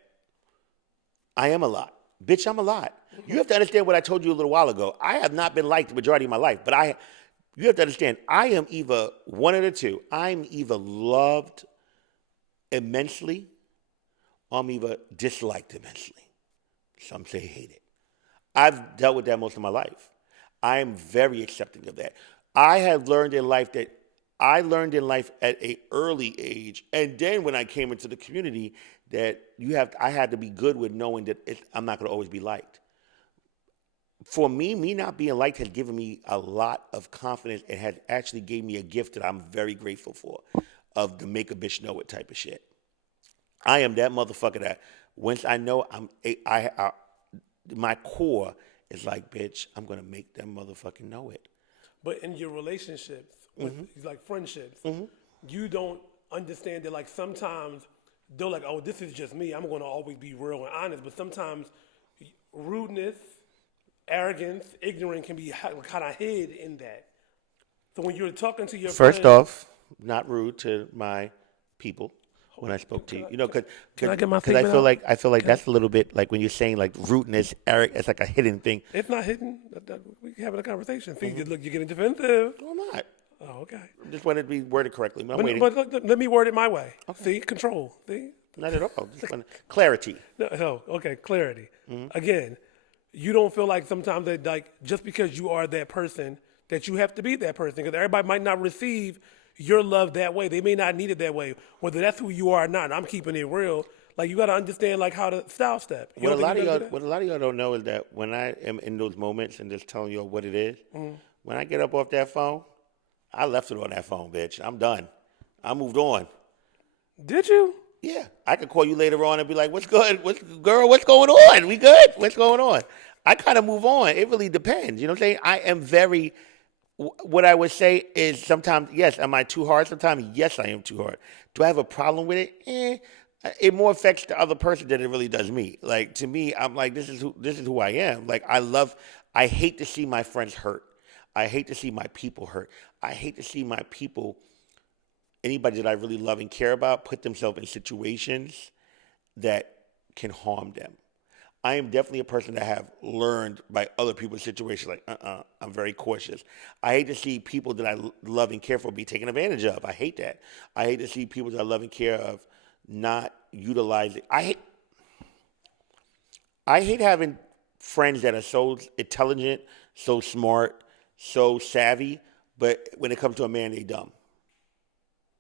I am a lot. Bitch, I'm a lot. You have to understand what I told you a little while ago. I have not been liked the majority of my life, but you have to understand, I am either one of the two. I'm either loved immensely or I'm either disliked immensely. Some say hated. I've dealt with that most of my life. I am very accepting of that. I have learned in life at an early age, and then when I came into the community, that I had to be good with knowing that I'm not going to always be liked. For me not being liked has given me a lot of confidence and has actually gave me a gift that I'm very grateful for, of the make a bitch know it type of shit. I am that motherfucker that once I know my core is like, bitch, I'm going to make them motherfucking know it. But in your relationships, with friendships, you don't understand that sometimes they're like, oh, this is just me. I'm going to always be real and honest. But sometimes rudeness, arrogance, ignorance can be kind of hid in that. So when you're talking to your First friend, off, not rude to my people when I spoke to you. Because I get my I statement feel out? like that's a little bit like when you're saying rudeness, arrogance, it's like a hidden thing. it's not hidden. We're having a conversation. See, you're getting defensive. No, I'm not. Oh, okay. I just wanted to be worded correctly. I'm waiting. But let me word it my way. Okay. See, control. See? Not at all. Just clarity. No, okay, clarity. Again, you don't feel like sometimes that just because you are that person that you have to be that person, because everybody might not receive your love that way. They may not need it that way, whether that's who you are or not. I'm keeping it real. You got to understand how to style step. What a lot of y'all don't know is that when I am in those moments and just telling you what it is, when I get up off that phone, I left it on that phone, bitch. I'm done. I moved on. Did you? Yeah. I could call you later on and be like, what's good? Girl, what's going on? We good? What's going on? I kind of move on. It really depends. You know what I'm saying? I am very, what I would say is sometimes, yes, am I too hard? Sometimes, yes, I am too hard. Do I have a problem with it? It more affects the other person than it really does me. To me, I'm like, this is who I am. I hate to see my friends hurt. I hate to see my people hurt. I hate to see my people, anybody that I really love and care about, put themselves in situations that can harm them. I am definitely a person that have learned by other people's situations. Like, I'm very cautious. I hate to see people that I love and care for be taken advantage of. I hate that. I hate to see people that I love and care of not utilizing. I hate having friends that are so intelligent, so smart, so savvy, but when it comes to a man, they dumb.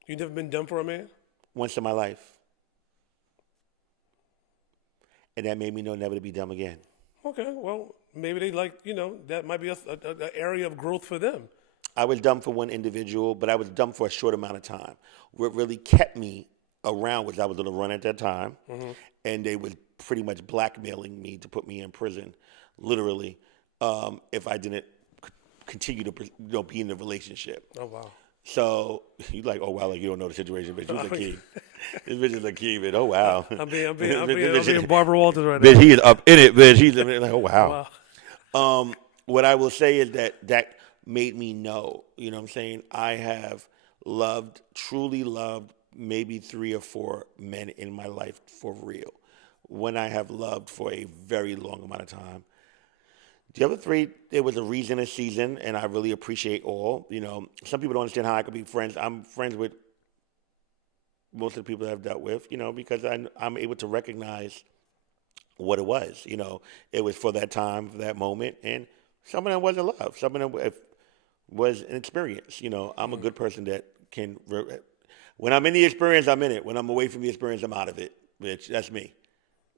You never been dumb for a man? Once in my life. And that made me know never to be dumb again. Okay, well, maybe they that might be an area of growth for them. I was dumb for one individual, but I was dumb for a short amount of time. What really kept me around was I was on the run at that time, and they was pretty much blackmailing me to put me in prison, literally, if I didn't continue to be in the relationship. Oh, wow. So you like, oh wow, like you don't know the situation, bitch. You're the key. This bitch is the key, bitch. Oh wow. I'm being Barbara Walters right now. Bitch, he is up in it, bitch. He's like, oh wow. What I will say is that made me know. You know what I'm saying? I have truly loved, maybe 3 or 4 men in my life for real. When I have loved for a very long amount of time. The other 3, there was a reason, a season, and I really appreciate all. You know, some people don't understand how I could be friends. I'm friends with most of the people that I've dealt with, you know, because I'm able to recognize what it was. You know, it was for that time, for that moment, and some of them wasn't love. Some of them was an experience. You know, I'm a good person that can, when I'm in the experience, I'm in it. When I'm away from the experience, I'm out of it, bitch. That's me.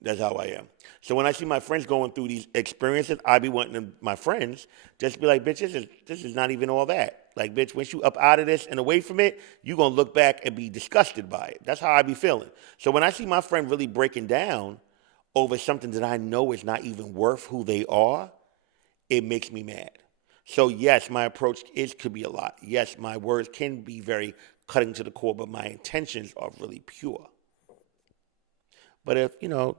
That's how I am. So when I see my friends going through these experiences, I be wanting them, my friends just be like, bitch, this is not even all that. Like, bitch, once you up out of this and away from it, you going to look back and be disgusted by it. That's how I be feeling. So when I see my friend really breaking down over something that I know is not even worth who they are, it makes me mad. So yes, my approach could be a lot. Yes, my words can be very cutting to the core, but my intentions are really pure. But if, you know,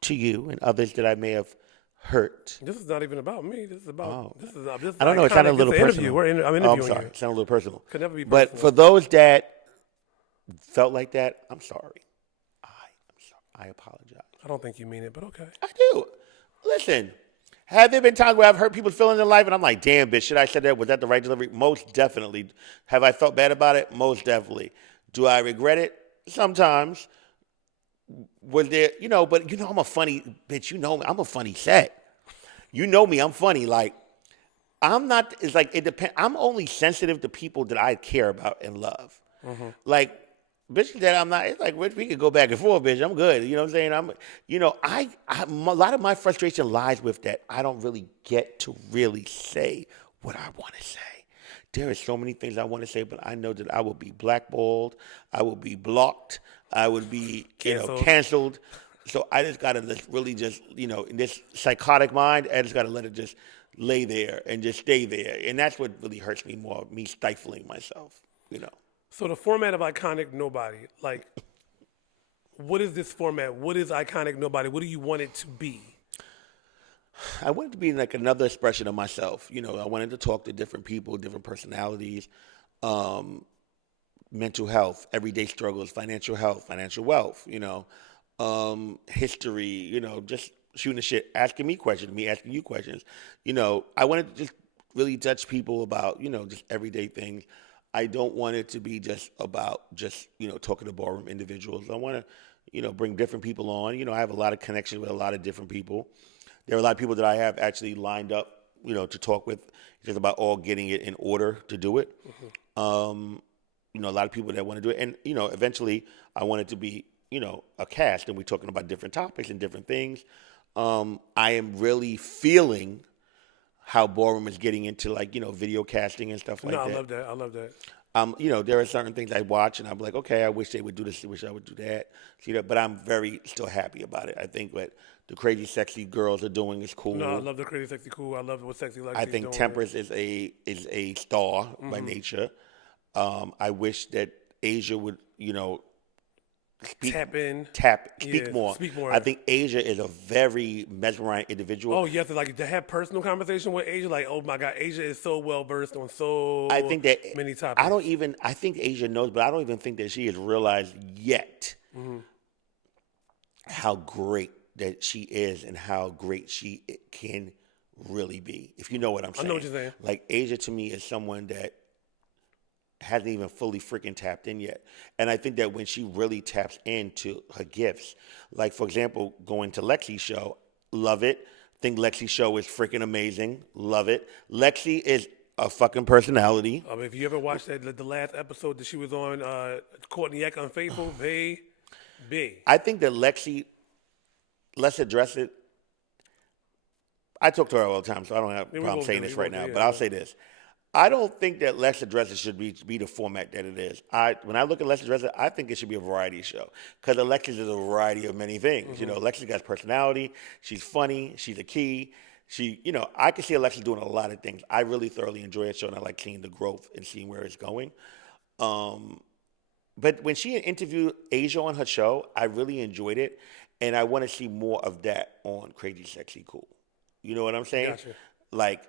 to you and others that I may have hurt. This is not even about me. This is about, this is I don't know, it sounded a little personal. I'm interviewing I'm sorry, you. it sounded a little personal. Could never be personal. But for those that felt like that, I'm sorry. I'm sorry. I apologize. I don't think you mean it, but okay. I do. Listen, have there been times where I've hurt people's feelings in life and I'm like, damn, bitch, should I say that? Was that the right delivery? Most definitely. Have I felt bad about it? Most definitely. Do I regret it? Sometimes. Was there, you know, but you know, I'm a funny, bitch, you know me, I'm a funny set. You know me, I'm funny. Like, I'm not, it's like, it depends. I'm only sensitive to people that I care about and love. Like, bitch, that I'm not, it's like, we could go back and forth, bitch, I'm good. You know what I'm saying? A lot of my frustration lies with that. I don't really get to really say what I want to say. There are so many things I want to say, but I know that I will be blackballed, I will be blocked, I would be, canceled. So I just got to really just, in this psychotic mind, I just got to let it just lay there and just stay there. And that's what really hurts me more, me stifling myself, So the format of Iconic Nobody, like, what is this format? What is Iconic Nobody? What do you want it to be? I wanted to be like another expression of myself. I wanted to talk to different people, different personalities, mental health, everyday struggles, financial health, financial wealth, history, just shooting the shit, asking me questions, me asking you questions. I wanted to just really touch people about, just everyday things. I don't want it to be just about talking to ballroom individuals. I want to, bring different people on. I have a lot of connections with a lot of different people. There are a lot of people that I have actually lined up, to talk with. It's just about all getting it in order to do it. A lot of people that want to do it. And, eventually I want it to be, a cast, and we're talking about different topics and different things. I am really feeling how ballroom is getting into video casting and stuff like that. I love that. There are certain things I watch and I'm like, okay, I wish they would do this. I wish I would do that. But I'm very still happy about it. I think what the Crazy Sexy girls are doing is cool. No, I love the Crazy Sexy cool. I love what Sexy Lexi I think doing. Temperance is a star by nature. I wish that Asia would, speak more. Speak more. I think Asia is a very mesmerizing individual. Oh, you have to have personal conversation with Asia. Like, oh my God, Asia is so well versed on many topics. I think Asia knows, but I don't even think that she has realized yet how great that she is and how great she can really be. If you know what I'm saying. I know what you're saying. Like Asia to me is someone that hasn't even fully freaking tapped in yet. And I think that when she really taps into her gifts, like for example, going to Lexi's show, love it. Think Lexi's show is freaking amazing. Love it. Lexi is a fucking personality. If you ever watched the last episode that she was on, Courtney Eck Unfaithful, baby. I think that Lexi, let's address it. I talk to her all the time, so I don't have a problem saying this right now, but I'll say this. I don't think that Let's Address It should be the format that it is. When I look at Let's Address It, I think it should be a variety show because Alexis is a variety of many things. Mm-hmm. You know, Alexis got personality. She's funny. She's a key. I can see Alexis doing a lot of things. I really thoroughly enjoy that show, and I like seeing the growth and seeing where it's going. But when she interviewed Asia on her show, I really enjoyed it, and I want to see more of that on Crazy Sexy Cool. You know what I'm saying? Gotcha. Like,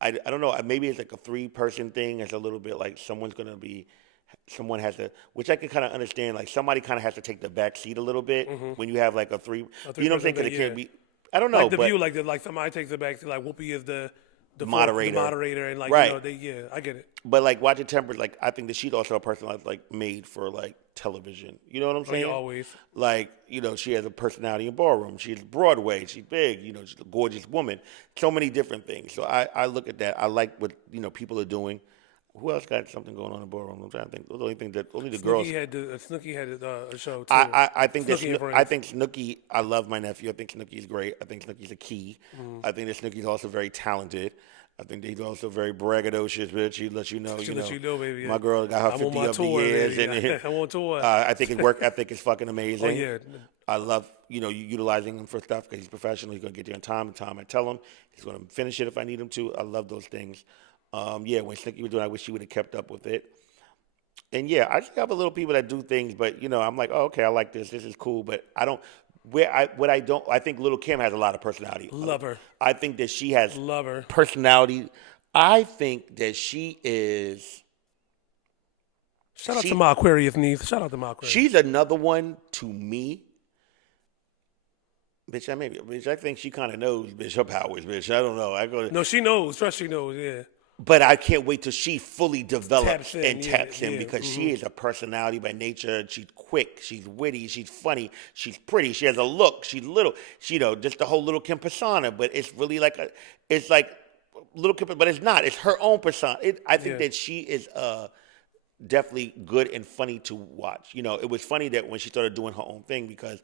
I don't know. Maybe it's like a 3-person thing. It's a little bit like someone has to, which I can kind of understand. Like somebody kind of has to take the back seat a little bit when you have like a three. You know what I'm saying? Because it can't be. I don't know. Like the but View, like somebody takes the back seat. Like Whoopi is the moderator, and like right. I get it. But like watching Temper, like I think that she's also a person that's like made for like television. You know what I'm saying? Always. Like, she has a personality in Ballroom. She's Broadway. She's big. She's a gorgeous woman. So many different things. So I look at that. I like what people are doing. Who else got something going on in Ballroom? I'm trying to think. Only the girls. Snooki had a show too. I think Snooki. I love my nephew. I think Snooki's great. I think Snooki's a key. I think that Snooki's also very talented. I think that he's also very braggadocious, bitch. She lets you know. She lets you know, baby. My girl got her 50 of the years. And I'm on tour. I think his work ethic is fucking amazing. Oh, yeah. I love, utilizing him for stuff because he's professional. He's going to get there on time. The time I tell him. He's going to finish it if I need him to. I love those things. When Snooki was doing it, I wish she would have kept up with it. And yeah, I just have a little people that do things, but I'm like, oh, okay, I like this. This is cool. But I don't. I think Little Kim has a lot of personality. Love her. I think that she has her personality. I think that she is. Shout out to my Aquarius niece. Shout out to my Aquarius. She's another one to me. Bitch, I think she kind of knows, bitch, her powers, bitch. I don't know. No, she knows. Trust she knows, yeah. But I can't wait till she fully develops taps in because she is a personality by nature. She's quick, she's witty, she's funny, she's pretty, she has a look, she's little. Just the whole Little Kim persona. But it's really it's like Little Kim, but it's not. It's her own persona. I think that she is definitely good and funny to watch. It was funny that when she started doing her own thing because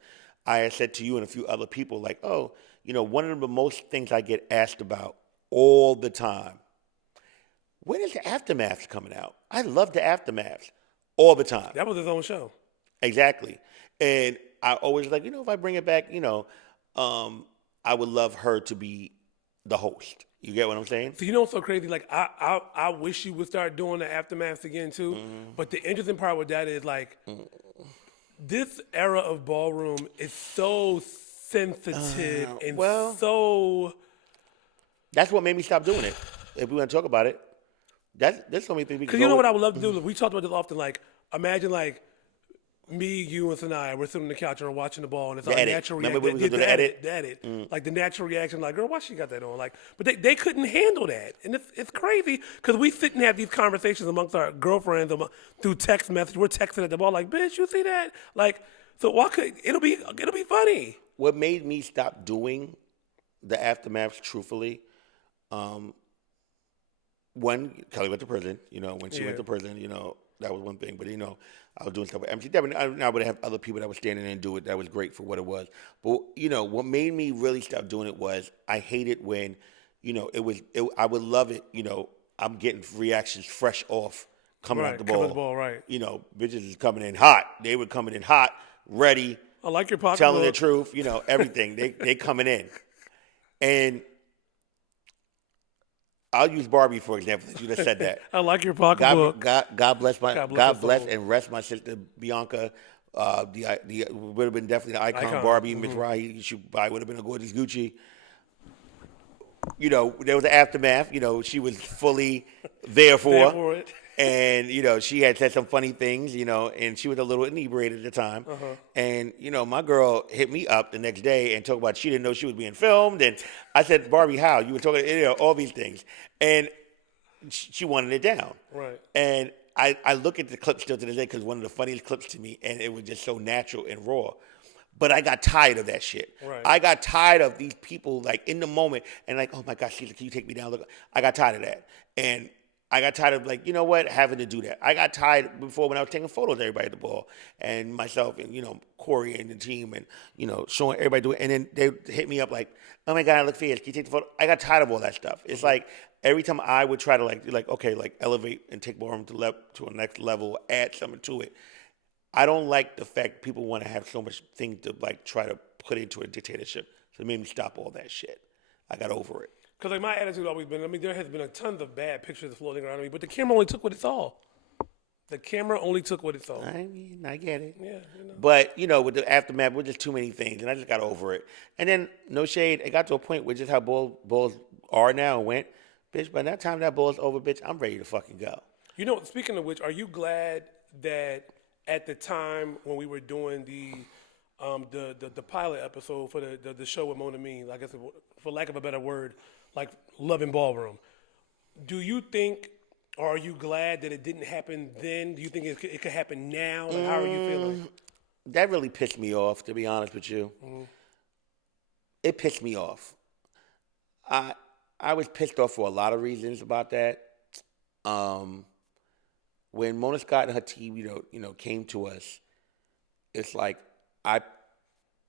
I had said to you and a few other people like, oh, one of the most things I get asked about all the time. When is the Aftermath coming out? I love the Aftermath all the time. That was his own show. Exactly. And I always like, if I bring it back, I would love her to be the host. You get what I'm saying? So what's so crazy? Like I wish you would start doing the Aftermaths again too. But the interesting part with that is like this era of Ballroom is so sensitive and so. That's what made me stop doing it. If we want to talk about it. That's so many things we can Because you know what I would love to do? We talked about this often. Like, imagine like me, you, and Sanaya, we're sitting on the couch and we're watching the ball, and it's like natural reaction. Remember we do the edit? The edit. Like the natural reaction, like, girl, why she got that on? Like, but they couldn't handle that, and it's crazy because we sit and have these conversations amongst our girlfriends through text message. We're texting at the ball, like, bitch, you see that? Like, so why could it'll be funny? What made me stop doing the Aftermaths, truthfully. One, Kelly went to prison. When she went to prison, that was one thing. But I was doing stuff with MC. I would have other people that were standing there and do it. That was great for what it was. But what made me really stop doing it was I hated when, I would love it. I'm getting reactions fresh off coming out the ball. Right. Bitches is coming in hot. They were coming in hot, ready. I like your pocketbook. Telling the truth. Everything. they coming in, and. I'll use Barbie for example. You just said that. I like your pocketbook. God bless and rest my sister Bianca. The would have been definitely the icon. Barbie. Miss Rai. She probably would have been a gorgeous Gucci. There was an Aftermath. She was fully there for it. And, she had said some funny things, and she was a little inebriated at the time. And, my girl hit me up the next day and talked about she didn't know she was being filmed. And I said, Barbie, how? You were talking, all these things. And she wanted it down. Right. And I look at the clip still to this day because one of the funniest clips to me, and it was just so natural and raw. But I got tired of that shit. Right. I got tired of these people like in the moment and like, oh my gosh, Caesar, can you take me down? Look, I got tired of that. And I got tired of like, you know what, having to do that. I got tired before when I was taking photos of everybody at the ball and myself and, Corey and the team and, showing everybody do it. And then they hit me up like, oh my God, I look fierce. Can you take the photo? I got tired of all that stuff. It's like every time I would try to like elevate and take Ballroom to a next level, add something to it. I don't like the fact people want to have so much things to like try to put into a dictatorship. So it made me stop all that shit. I got over it. Because like my attitude always been, there has been a ton of bad pictures floating around me, but the camera only took what it saw. The camera only took what it saw. I mean, I get it. Yeah. But, with the aftermath, with just too many things, and I just got over it. And then, no shade, it got to a point where just how bulls are now and went, bitch, by that time that bull's over, bitch, I'm ready to fucking go. Speaking of which, are you glad that at the time when we were doing the pilot episode for the show with Mona Mean, I guess for lack of a better word, like Love in Ballroom, do you think, or are you glad that it didn't happen then? Do you think it could happen now? Like, how are you feeling? That really pissed me off, to be honest with you. It pissed me off. I was pissed off for a lot of reasons about that. When Mona Scott and her team, came to us, it's like I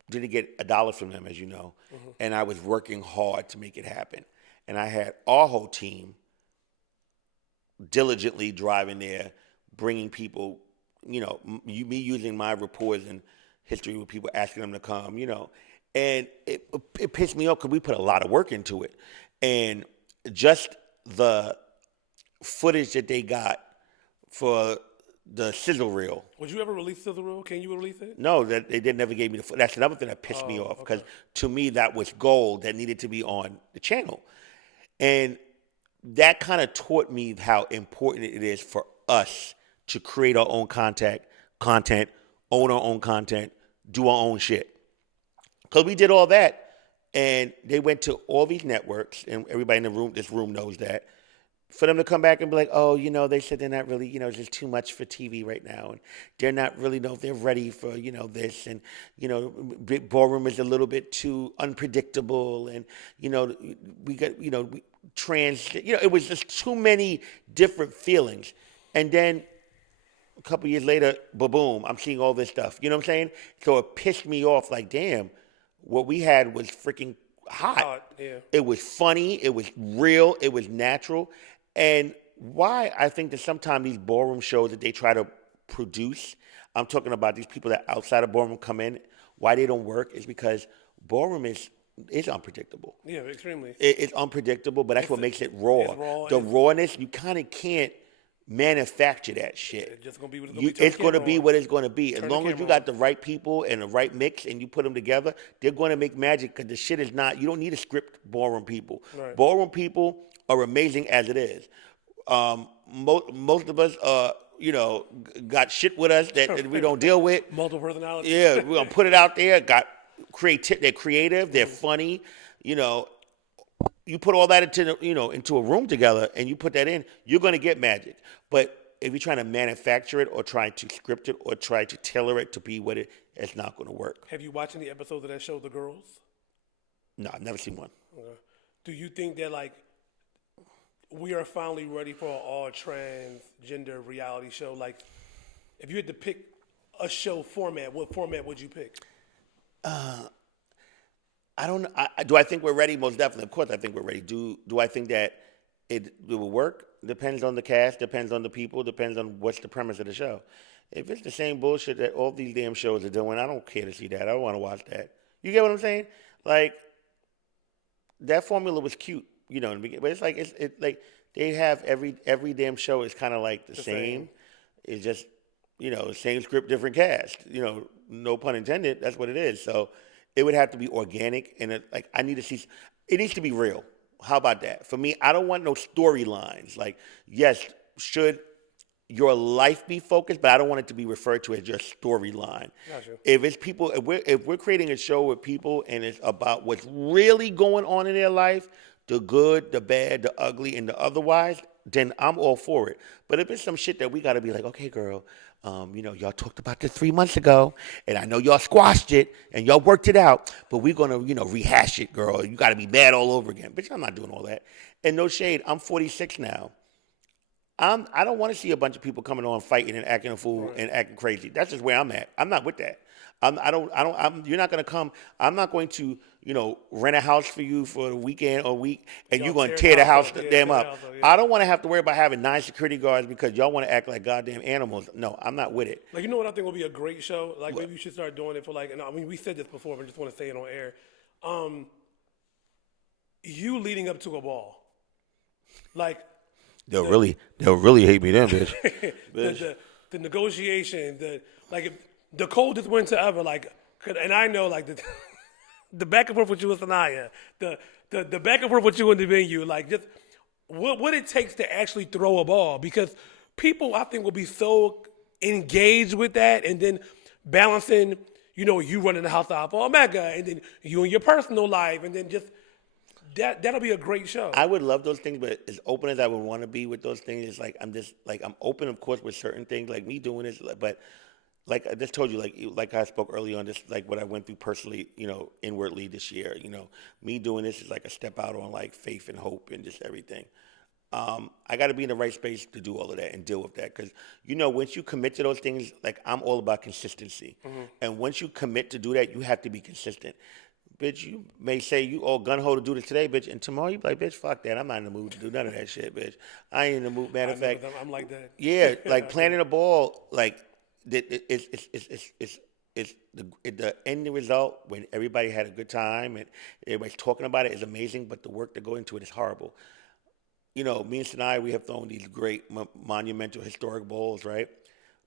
didn't get $1 from them, as you know, and I was working hard to make it happen. And I had our whole team diligently driving there, bringing people, me using my reports and history with people, asking them to come, and it pissed me off because we put a lot of work into it. And just the footage that they got for the sizzle reel. Would you ever release sizzle reel? Can you release it? No, that they never gave me the. That's another thing that pissed me off because to me that was gold that needed to be on the channel, and that kind of taught me how important it is for us to create our own content, own our own content, do our own shit. Because we did all that, and they went to all these networks, and everybody in this room knows that. For them to come back and be like, oh, they said they're not really, it's just too much for TV right now. And they're not really know if they're ready for, this. And, Ballroom is a little bit too unpredictable. And, we got, it was just too many different feelings. And then a couple years later, boom, I'm seeing all this stuff. You know what I'm saying? So it pissed me off like, damn, what we had was freaking hot. Yeah. It was funny. It was real. It was natural. And why I think that sometimes these ballroom shows that they try to produce, I'm talking about these people that outside of ballroom come in, why they don't work is because ballroom is unpredictable. Yeah, extremely. It's unpredictable, but that's what makes it raw. The rawness, you kind of can't manufacture that shit. It's just gonna be what it's going to be what it's going to be. As long as you got the right people and the right mix and you put them together, they're going to make magic because the shit is not, you don't need a script ballroom people. Right. Ballroom people are amazing as it is. Most of us, got shit with us that we don't deal with. Multiple personalities. Yeah, we're going to put it out there. They're creative, they're funny, You put all that into a room together and you put that in, you're going to get magic. But if you're trying to manufacture it or try to script it or try to tailor it to be what it's not going to work. Have you watched any episodes of that show, The Girls? No, I've never seen one. Do you think that we are finally ready for an all transgender reality show? Like, if you had to pick a show format, what format would you pick? I don't know. Do I think we're ready? Most definitely. Of course, I think we're ready. Do I think that it will work? Depends on the cast, depends on the people, depends on what's the premise of the show. If it's the same bullshit that all these damn shows are doing, I don't care to see that. I don't want to watch that. You get what I'm saying? Like, that formula was cute, in the beginning. But it's like they have every damn show is kind of like the same. It's just, same script, different cast. No pun intended. That's what it is. So it would have to be organic, and I need to see. It needs to be real. How about that? For me, I don't want no storylines. Like, yes, should your life be focused, but I don't want it to be referred to as your storyline. Gotcha. If it's people, if we're creating a show with people and it's about what's really going on in their life, the good, the bad, the ugly, and the otherwise, then I'm all for it. But if it's some shit that we got to be like, okay, girl, y'all talked about this 3 months ago, and I know y'all squashed it and y'all worked it out, but we're gonna, rehash it, girl. You got to be mad all over again. Bitch, I'm not doing all that. And no shade, I'm 46 now. I don't want to see a bunch of people coming on fighting and acting a fool and acting crazy. That's just where I'm at. I'm not with that. You're not going to come. I'm not going to, rent a house for you for a weekend or week, and you're going to tear the house damn up. I don't want to have to worry about having 9 security guards because y'all want to act like goddamn animals. No, I'm not with it. Like, you know what I think will be a great show? Like, maybe you should start doing it for and I mean, we said this before, but I just want to say it on air. You leading up to a ball. Like, They'll really hate me then, bitch. the negotiation, the coldest winter ever, and I know the back and forth with you and Sanaya, the back and forth with you in the venue, just what it takes to actually throw a ball, because people I think will be so engaged with that, and then balancing, you running the house out for Omega, and then you in your personal life, and then just. That'll be a great show. I would love those things, but as open as I would want to be with those things, I'm open, of course, with certain things, like me doing this, but like I just told you, like I spoke earlier on this, like what I went through personally, inwardly this year, me doing this is like a step out on faith and hope and just everything. I got to be in the right space to do all of that and deal with that, because once you commit to those things, I'm all about consistency, and once you commit to do that, you have to be consistent. Bitch, you may say you all gun-ho to do this today, bitch, and tomorrow you be like, bitch, fuck that. I'm not in the mood to do none of that shit, bitch. I ain't in the mood. Matter of fact, I'm like that. Yeah, planting a ball, it's the end result when everybody had a good time and everybody's talking about it is amazing, but the work that go into it is horrible. Me and Sanaya, we have thrown these great monumental historic balls, right?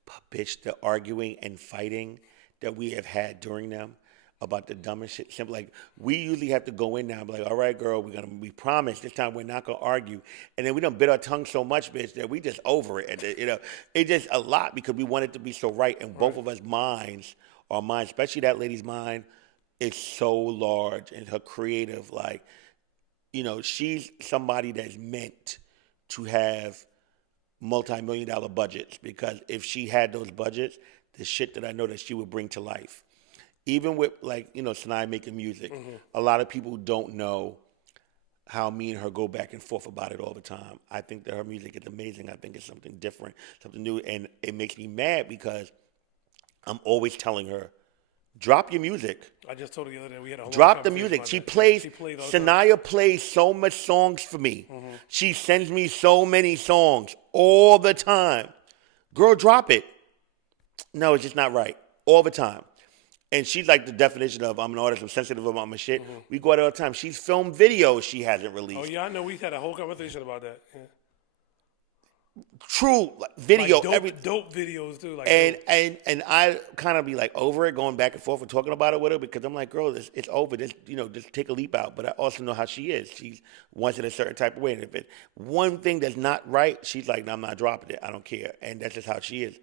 But bitch, the arguing and fighting that we have had during them about the dumbest shit. Simple, we usually have to go in now and be like, all right, girl, we promise this time we're not gonna argue, and then we done bit our tongue so much, bitch, that we just over it. And, it's just a lot because we want it to be so right, and both of us minds, especially that lady's mind, is so large, and her creative, she's somebody that's meant to have multi-million-dollar budgets, because if she had those budgets, the shit that I know that she would bring to life. Even with Sanaya making music, a lot of people don't know how me and her go back and forth about it all the time. I think that her music is amazing. I think it's something different, something new, and it makes me mad because I'm always telling her, drop your music. I just told her the other day we had a whole drop the music. She plays. Sanaya plays so much songs for me. She sends me so many songs all the time. Girl, drop it. No, it's just not right. All the time. And she's like the definition of, I'm an artist, I'm sensitive about my shit. We go out all the time. She's filmed videos she hasn't released. Oh, yeah, I know. We've had a whole conversation about that. Yeah. True video. Dope videos, too. And I kind of be over it, going back and forth and talking about it with her, because I'm like, girl, it's over. Just take a leap out. But I also know how she is. She wants it a certain type of way. And if it's one thing that's not right, she's like, no, I'm not dropping it. I don't care. And that's just how she is.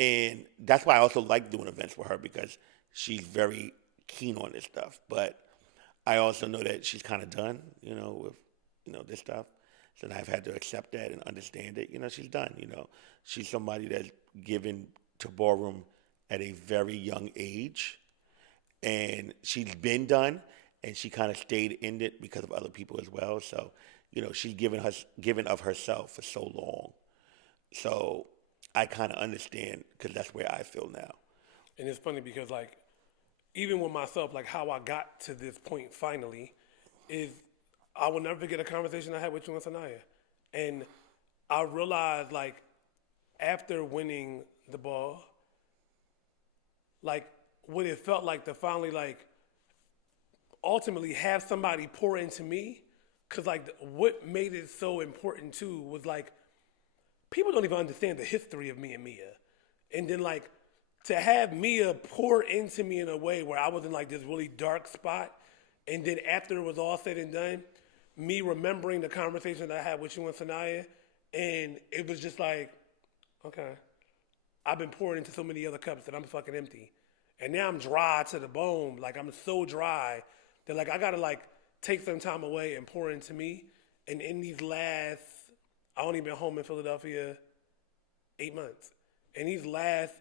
And that's why I also like doing events with her, because she's very keen on this stuff, but I also know that she's kind of done, with, this stuff. So I've had to accept that and understand it. She's done. She's somebody that's given to Ballroom at a very young age, and she's been done, and she kind of stayed in it because of other people as well. So, she's given of herself for so long. So I kind of understand, because that's where I feel now. And it's funny because, even with myself, how I got to this point finally is I will never forget a conversation I had with you and Sanaya. And I realized, after winning the ball, what it felt like to finally, ultimately have somebody pour into me. Because, what made it so important, too, was, people don't even understand the history of me and Mia. And then, to have Mia pour into me in a way where I was in this really dark spot, and then after it was all said and done, me remembering the conversation that I had with you and Sanaya, and it was just Okay. I've been pouring into so many other cups that I'm fucking empty. And now I'm dry to the bone. Like, I'm so dry that, like, I gotta, like, take some time away and pour into me. And in these last, I only been home in Philadelphia 8 months. In these last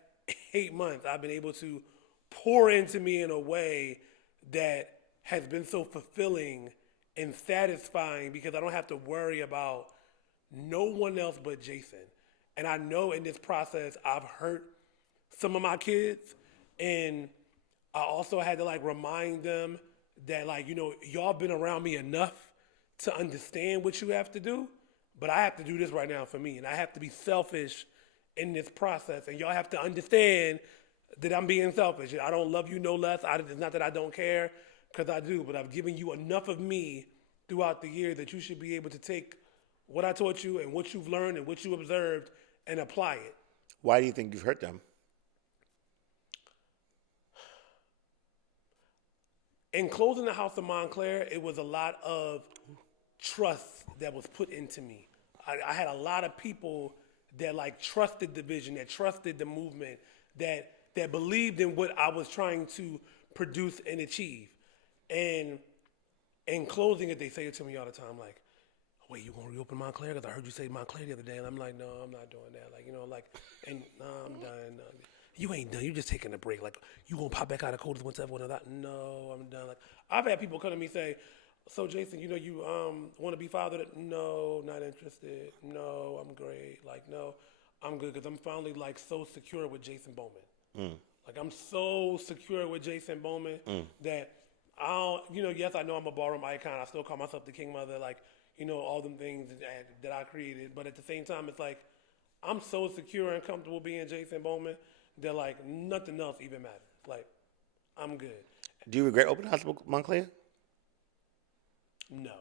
8 months, I've been able to pour into me in a way that has been so fulfilling and satisfying because I don't have to worry about no one else but Jason. And I know in this process, I've hurt some of my kids. And I also had to, like, remind them that, like, you know, y'all been around me enough to understand what you have to do. But I have to do this right now for me. And I have to be selfish in this process. And y'all have to understand that I'm being selfish. I don't love you no less. It's not that I don't care, because I do. But I've given you enough of me throughout the year that you should be able to take what I taught you and what you've learned and what you observed and apply it. Why do you think you've hurt them? In closing the House of Montclair, it was a lot of trust that was put into me. I had a lot of people that, like, trusted the vision, that trusted the movement, that believed in what I was trying to produce and achieve. And in closing it, they say it to me all the time, like, wait, you gonna reopen Montclair? Because I heard you say Montclair the other day. And I'm like, no, I'm not doing that. Like, you know, like, and no, I'm done. You ain't done. You just taking a break. Like, you gonna pop back out of Coldest once everyone that? No, I'm done. Like, I've had people come to me say, so Jason, you know, you want to be fathered? No, not interested. No, I'm great. Like, no, I'm good because I'm finally, like, so secure with Jacen Bowman. Like, I'm so secure with Jacen Bowman that I don't, you know, yes, I know I'm a ballroom icon. I still call myself the King Mother. Like, you know, all them things that I created. But at the same time, it's like, I'm so secure and comfortable being Jacen Bowman that, like, nothing else even matters. Like, I'm good. Do you regret opening House of Montclair? No.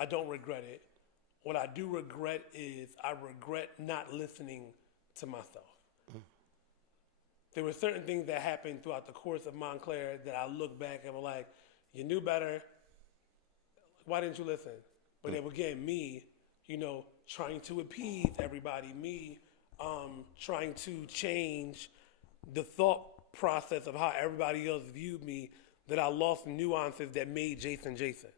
I don't regret it. What I do regret is I regret not listening to myself. There were certain things that happened throughout the course of Montclair that I look back and were like, you knew better. Why didn't you listen? But then again, me, you know, trying to appease everybody, me trying to change the thought process of how everybody else viewed me, that I lost nuances that made Jason Jason.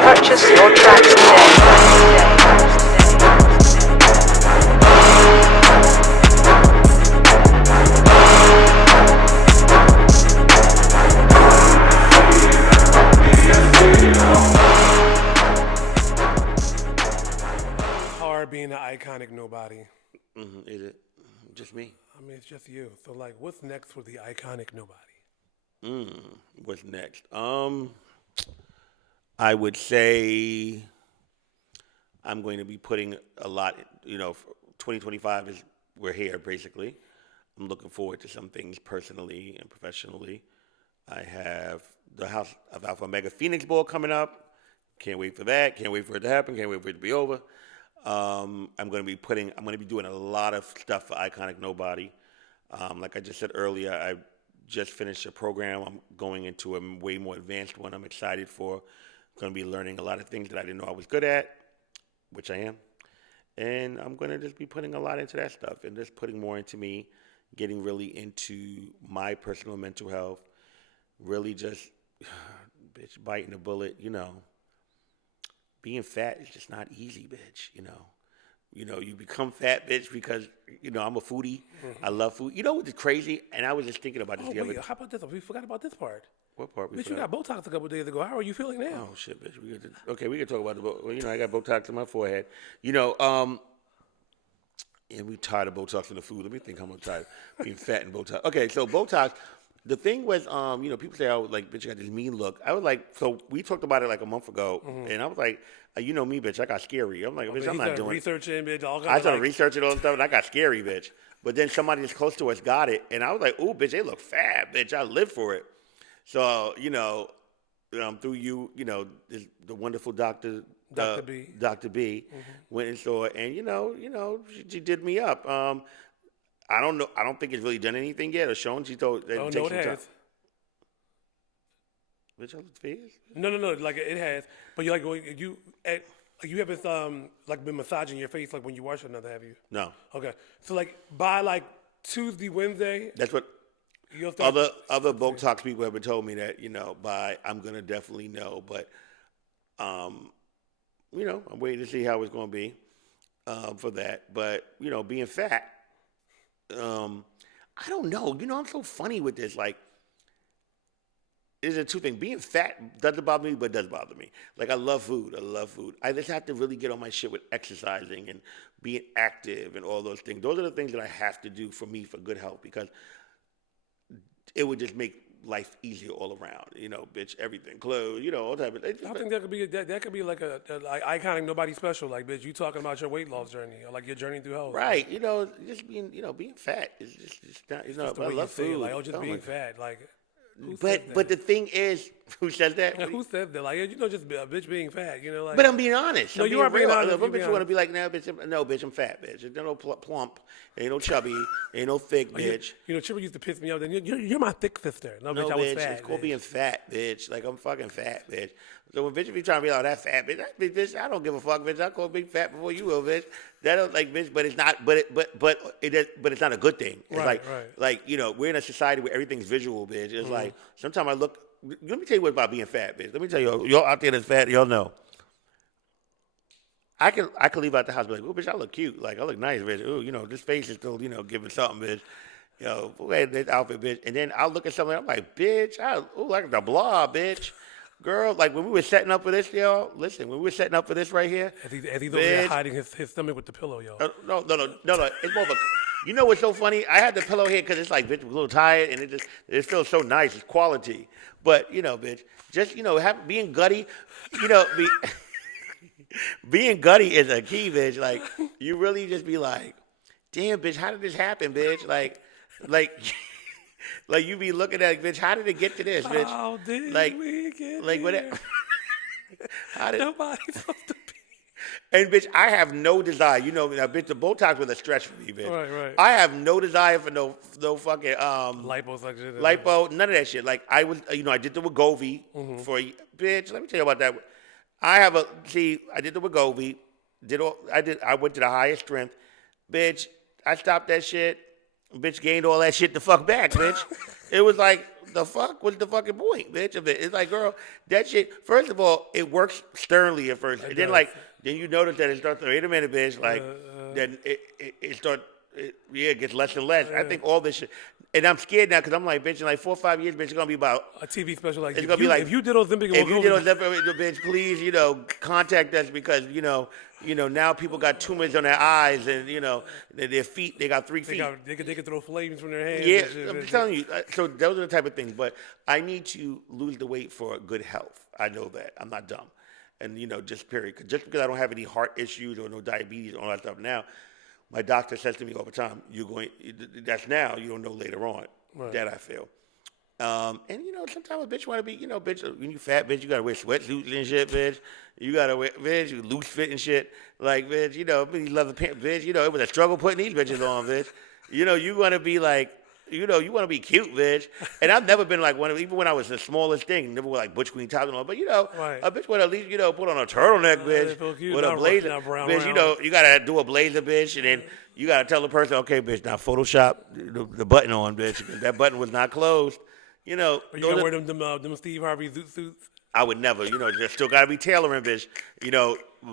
Purchase your tracks today. Hard being an iconic nobody. Is it just me? I mean, it's just you. So, like, what's next for the iconic nobody? What's next? I would say I'm going to be putting a lot, you know, 2025 is, we're here basically. I'm looking forward to some things personally and professionally. I have the House of Alpha Omega Phoenix Ball coming up. Can't wait for that. Can't wait for it to happen. Can't wait for it to be over. I'm going to be doing a lot of stuff for Iconic Nobody. Like I just said earlier, I just finished a program. I'm going into a way more advanced one. I'm excited for. Going to be learning a lot of things that I didn't know I was good at, which I am. And I'm going to just be putting a lot into that stuff and just putting more into me, getting really into my personal mental health, really just, biting the bullet, you know, being fat is just not easy, bitch. You become fat, bitch, because I'm a foodie. I love food. You know what's crazy? And I was just thinking about this the other. How about this? We forgot about this part. What part? Bitch, you got Botox a couple days ago. How are you feeling now? Oh shit, bitch. We can talk about the. I got Botox in my forehead. And we tired of Botox in the food. Let me think how much tired of being fat and Botox. Okay, so Botox. The thing was, people say, "Oh, like, bitch, you got this mean look." I was like, so we talked about it like a month ago, and I was like, you know me, bitch, I got scary. I'm like, bitch, I'm not doing researching, bitch. I started researching all this stuff, and I got scary, bitch. But then somebody that's close to us got it, and I was like, ooh, bitch, they look fat, bitch. I live for it. So, through you, the wonderful Dr. B. Dr. B went and saw it, and she did me up. I don't know. I don't think it's really done anything yet or shown. She told. Oh no, it has. Bitch, I look face? No. Like it has. But you you haven't like been massaging your face like when you wash another, have you? No. Okay. So like by like Tuesday, Wednesday. That's what. Other Botox people have been told me that by I'm gonna definitely know, but I'm waiting to see how it's gonna be for that. But being fat. I don't know. I'm so funny with this. Like, there's a two things. Being fat doesn't bother me, but it does bother me. Like, I love food. I just have to really get on my shit with exercising and being active and all those things. Those are the things that I have to do for me for good health because it would just make life easier all around. Bitch, everything, clothes, all type of. I think that could be like a iconic nobody special. Like, bitch, you talking about your weight loss journey or like your journey through health. Right. Just being being fat is just not. I love food. Like, just being fat. Like. But the thing is, who says that? Who said that? Like, just a bitch being fat, like. But I'm being honest. No, you are being honest. If a bitch want to be like, nah, bitch, bitch, I'm fat, bitch. Ain't no plump, ain't no chubby, ain't no thick, bitch. Chipper used to piss me off. Then you're my thick sister. No, bitch, I was fat. It's called being fat, bitch. Like I'm fucking fat, bitch. So when bitch be trying to be like that fat, bitch, I don't give a fuck, bitch. I call big fat before you will, bitch. That don't like, bitch. But it's not. But it's not a good thing. It's right. We're in a society where everything's visual, bitch. It's like sometimes I look. Let me tell you what about being fat, bitch. Let me tell y'all out there that's fat, y'all know. I could leave out the house and be like, oh, bitch, I look cute. Like, I look nice, bitch. Ooh, this face is still, giving something, bitch. Wait, this outfit, bitch. And then I'll look at something, I'm like, bitch, like the blob, bitch. Girl, like when we were setting up for this, y'all, listen, when we were setting up for this right here. As he's over there hiding his stomach with the pillow, y'all. No. It's more of a, you know what's so funny? I had the pillow here because it's like, bitch, I'm a little tired and it feels so nice. It's quality. But, bitch, just, being gutty, being gutty is a key, bitch. Like, you really just be like, damn, bitch, how did this happen, bitch? Like, you be looking at it, bitch, how did it get to this, bitch? How did we get like, here? Whatever. Nobody's supposed to be. And, bitch, I have no desire. Now, bitch, the Botox was a stretch for me, bitch. Right. I have no desire for no fucking liposuction. Lipo, none of that shit. Like, I was, I did the Wegovy for a, bitch, let me tell you about that. I did the Wegovy. I went to the highest strength. Bitch, I stopped that shit. Bitch gained all that shit the fuck back, bitch. It was like, the fuck was the fucking point, bitch, of it? It's like, girl, that shit, first of all, it works sternly at first. And then, then you notice that it starts to, wait a minute, bitch, like, then it gets less and less. I think all this shit, and I'm scared now because I'm like, bitch, in like 4 or 5 years, bitch, it's going to be about a TV special like it's going to be like, if you did Ozempic, bitch, please, contact us because, now people got tumors on their eyes and, their feet, they got 3 feet. They could throw flames from their hands. Yeah, I'm telling you. So those are the type of things. But I need to lose the weight for good health. I know that. I'm not dumb. And, just period. Just because I don't have any heart issues or no diabetes or all that stuff now, my doctor says to me all the time, that's now, you don't know later on. Right. That I feel. And, sometimes a bitch want to be, bitch, when you fat, bitch, you got to wear sweatsuits and shit, bitch. You got to wear, bitch, you loose fit and shit. Like, bitch, these leather pants, bitch, it was a struggle putting these bitches on, bitch. You want to be like, you want to be cute, bitch. And I've never been like one of, even when I was the smallest thing, never were like Butch Queen tops and all. But, right. A bitch would at least, put on a turtleneck, bitch, with a blazer. Bitch, you got to do a blazer, bitch, and then you got to tell the person, okay, bitch, now Photoshop the button on, bitch. That button was not closed. You got to wear them Steve Harvey zoot suits. I would never. There's still got to be tailoring, bitch.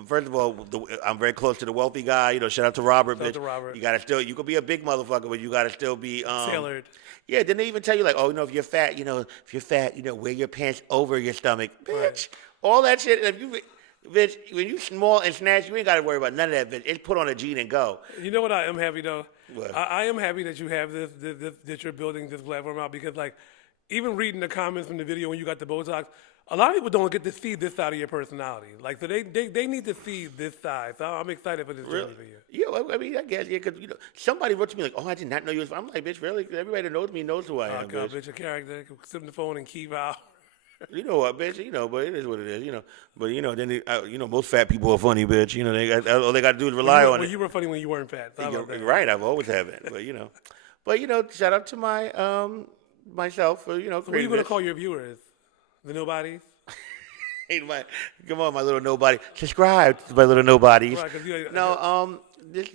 First of all, I'm very close to the wealthy guy. Shout out to Robert, Shout out bitch. to Robert. You gotta still, you could be a big motherfucker, but you gotta still be Tailored. Yeah, didn't they even tell you like, oh, if you're fat, wear your pants over your stomach, bitch. Right. All that shit. Bitch, when you small and snatch, you ain't gotta worry about none of that, bitch. It's put on a jean and go. You know what I am happy though? What? I am happy that you have this that you're building this platform out because like even reading the comments from the video when you got the Botox, a lot of people don't get to see this side of your personality. Like so they need to see this side. So I'm excited for this journey for you. Yeah, I mean, I guess, yeah, because, somebody wrote to me like, oh, I did not know you was, I'm like, bitch, really? Everybody that knows me knows who I am, God, bitch. bitch, a character can sit on the phone and keep out. You know what, bitch? But it is what it is. But then most fat people are funny, bitch. All they got to do is rely on it. You were funny when you weren't fat. So You're right. I've always have been. But shout out to my myself for So what are you gonna call your viewers? The nobodies? Come on, my little nobody. Subscribe to my little nobodies. Right, This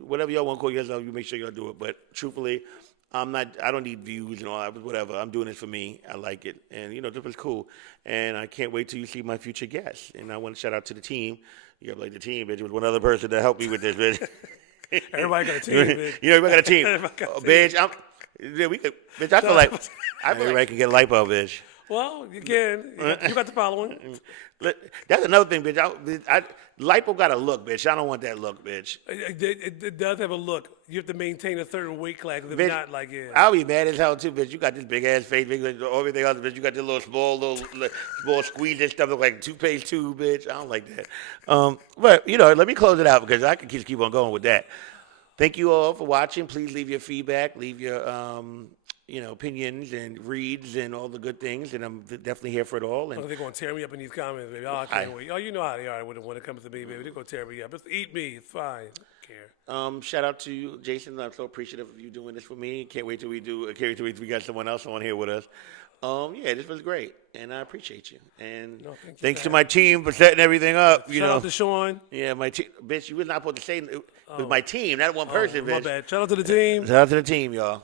whatever y'all want to call yourself, you make sure y'all do it. But truthfully, I don't need views and all that, whatever. I'm doing this for me. I like it. And, this was cool. And I can't wait till you see my future guests. And I want to shout out to the team. You got like the team, bitch. It was one other person to help me with this, bitch. Everybody got a team, bitch. Everybody got a team. Bitch, bitch, I feel like everybody can get lipo, bitch. Well, you can. You got the following. That's another thing, bitch. Lipo got a look, bitch. I don't want that look, bitch. It does have a look. You have to maintain a certain weight class. If bitch, not, like, yeah. I'll be mad as hell, too, bitch. You got this big-ass face, everything else, bitch. You got this little small squeeze and stuff, look like toothpaste tube, bitch. I don't like that. But, let me close it out because I can keep on going with that. Thank you all for watching. Please leave your feedback. Leave your, opinions and reads and all the good things. And I'm definitely here for it all. And they're going to tear me up in these comments, baby. Oh, I can't wait. Oh, you know how they are when it comes to me, baby. They're going to tear me up. Just eat me. It's fine. I don't care. Shout out to you, Jason. I'm so appreciative of you doing this for me. Can't wait till we got someone else on here with us. This was great, and I appreciate you. And thanks to my team for setting everything up. Shout out to Sean. Yeah, my team. Bitch, you was not supposed to say it was my team, not one person, bitch. My bad. Shout out to the team. Shout out to the team, y'all.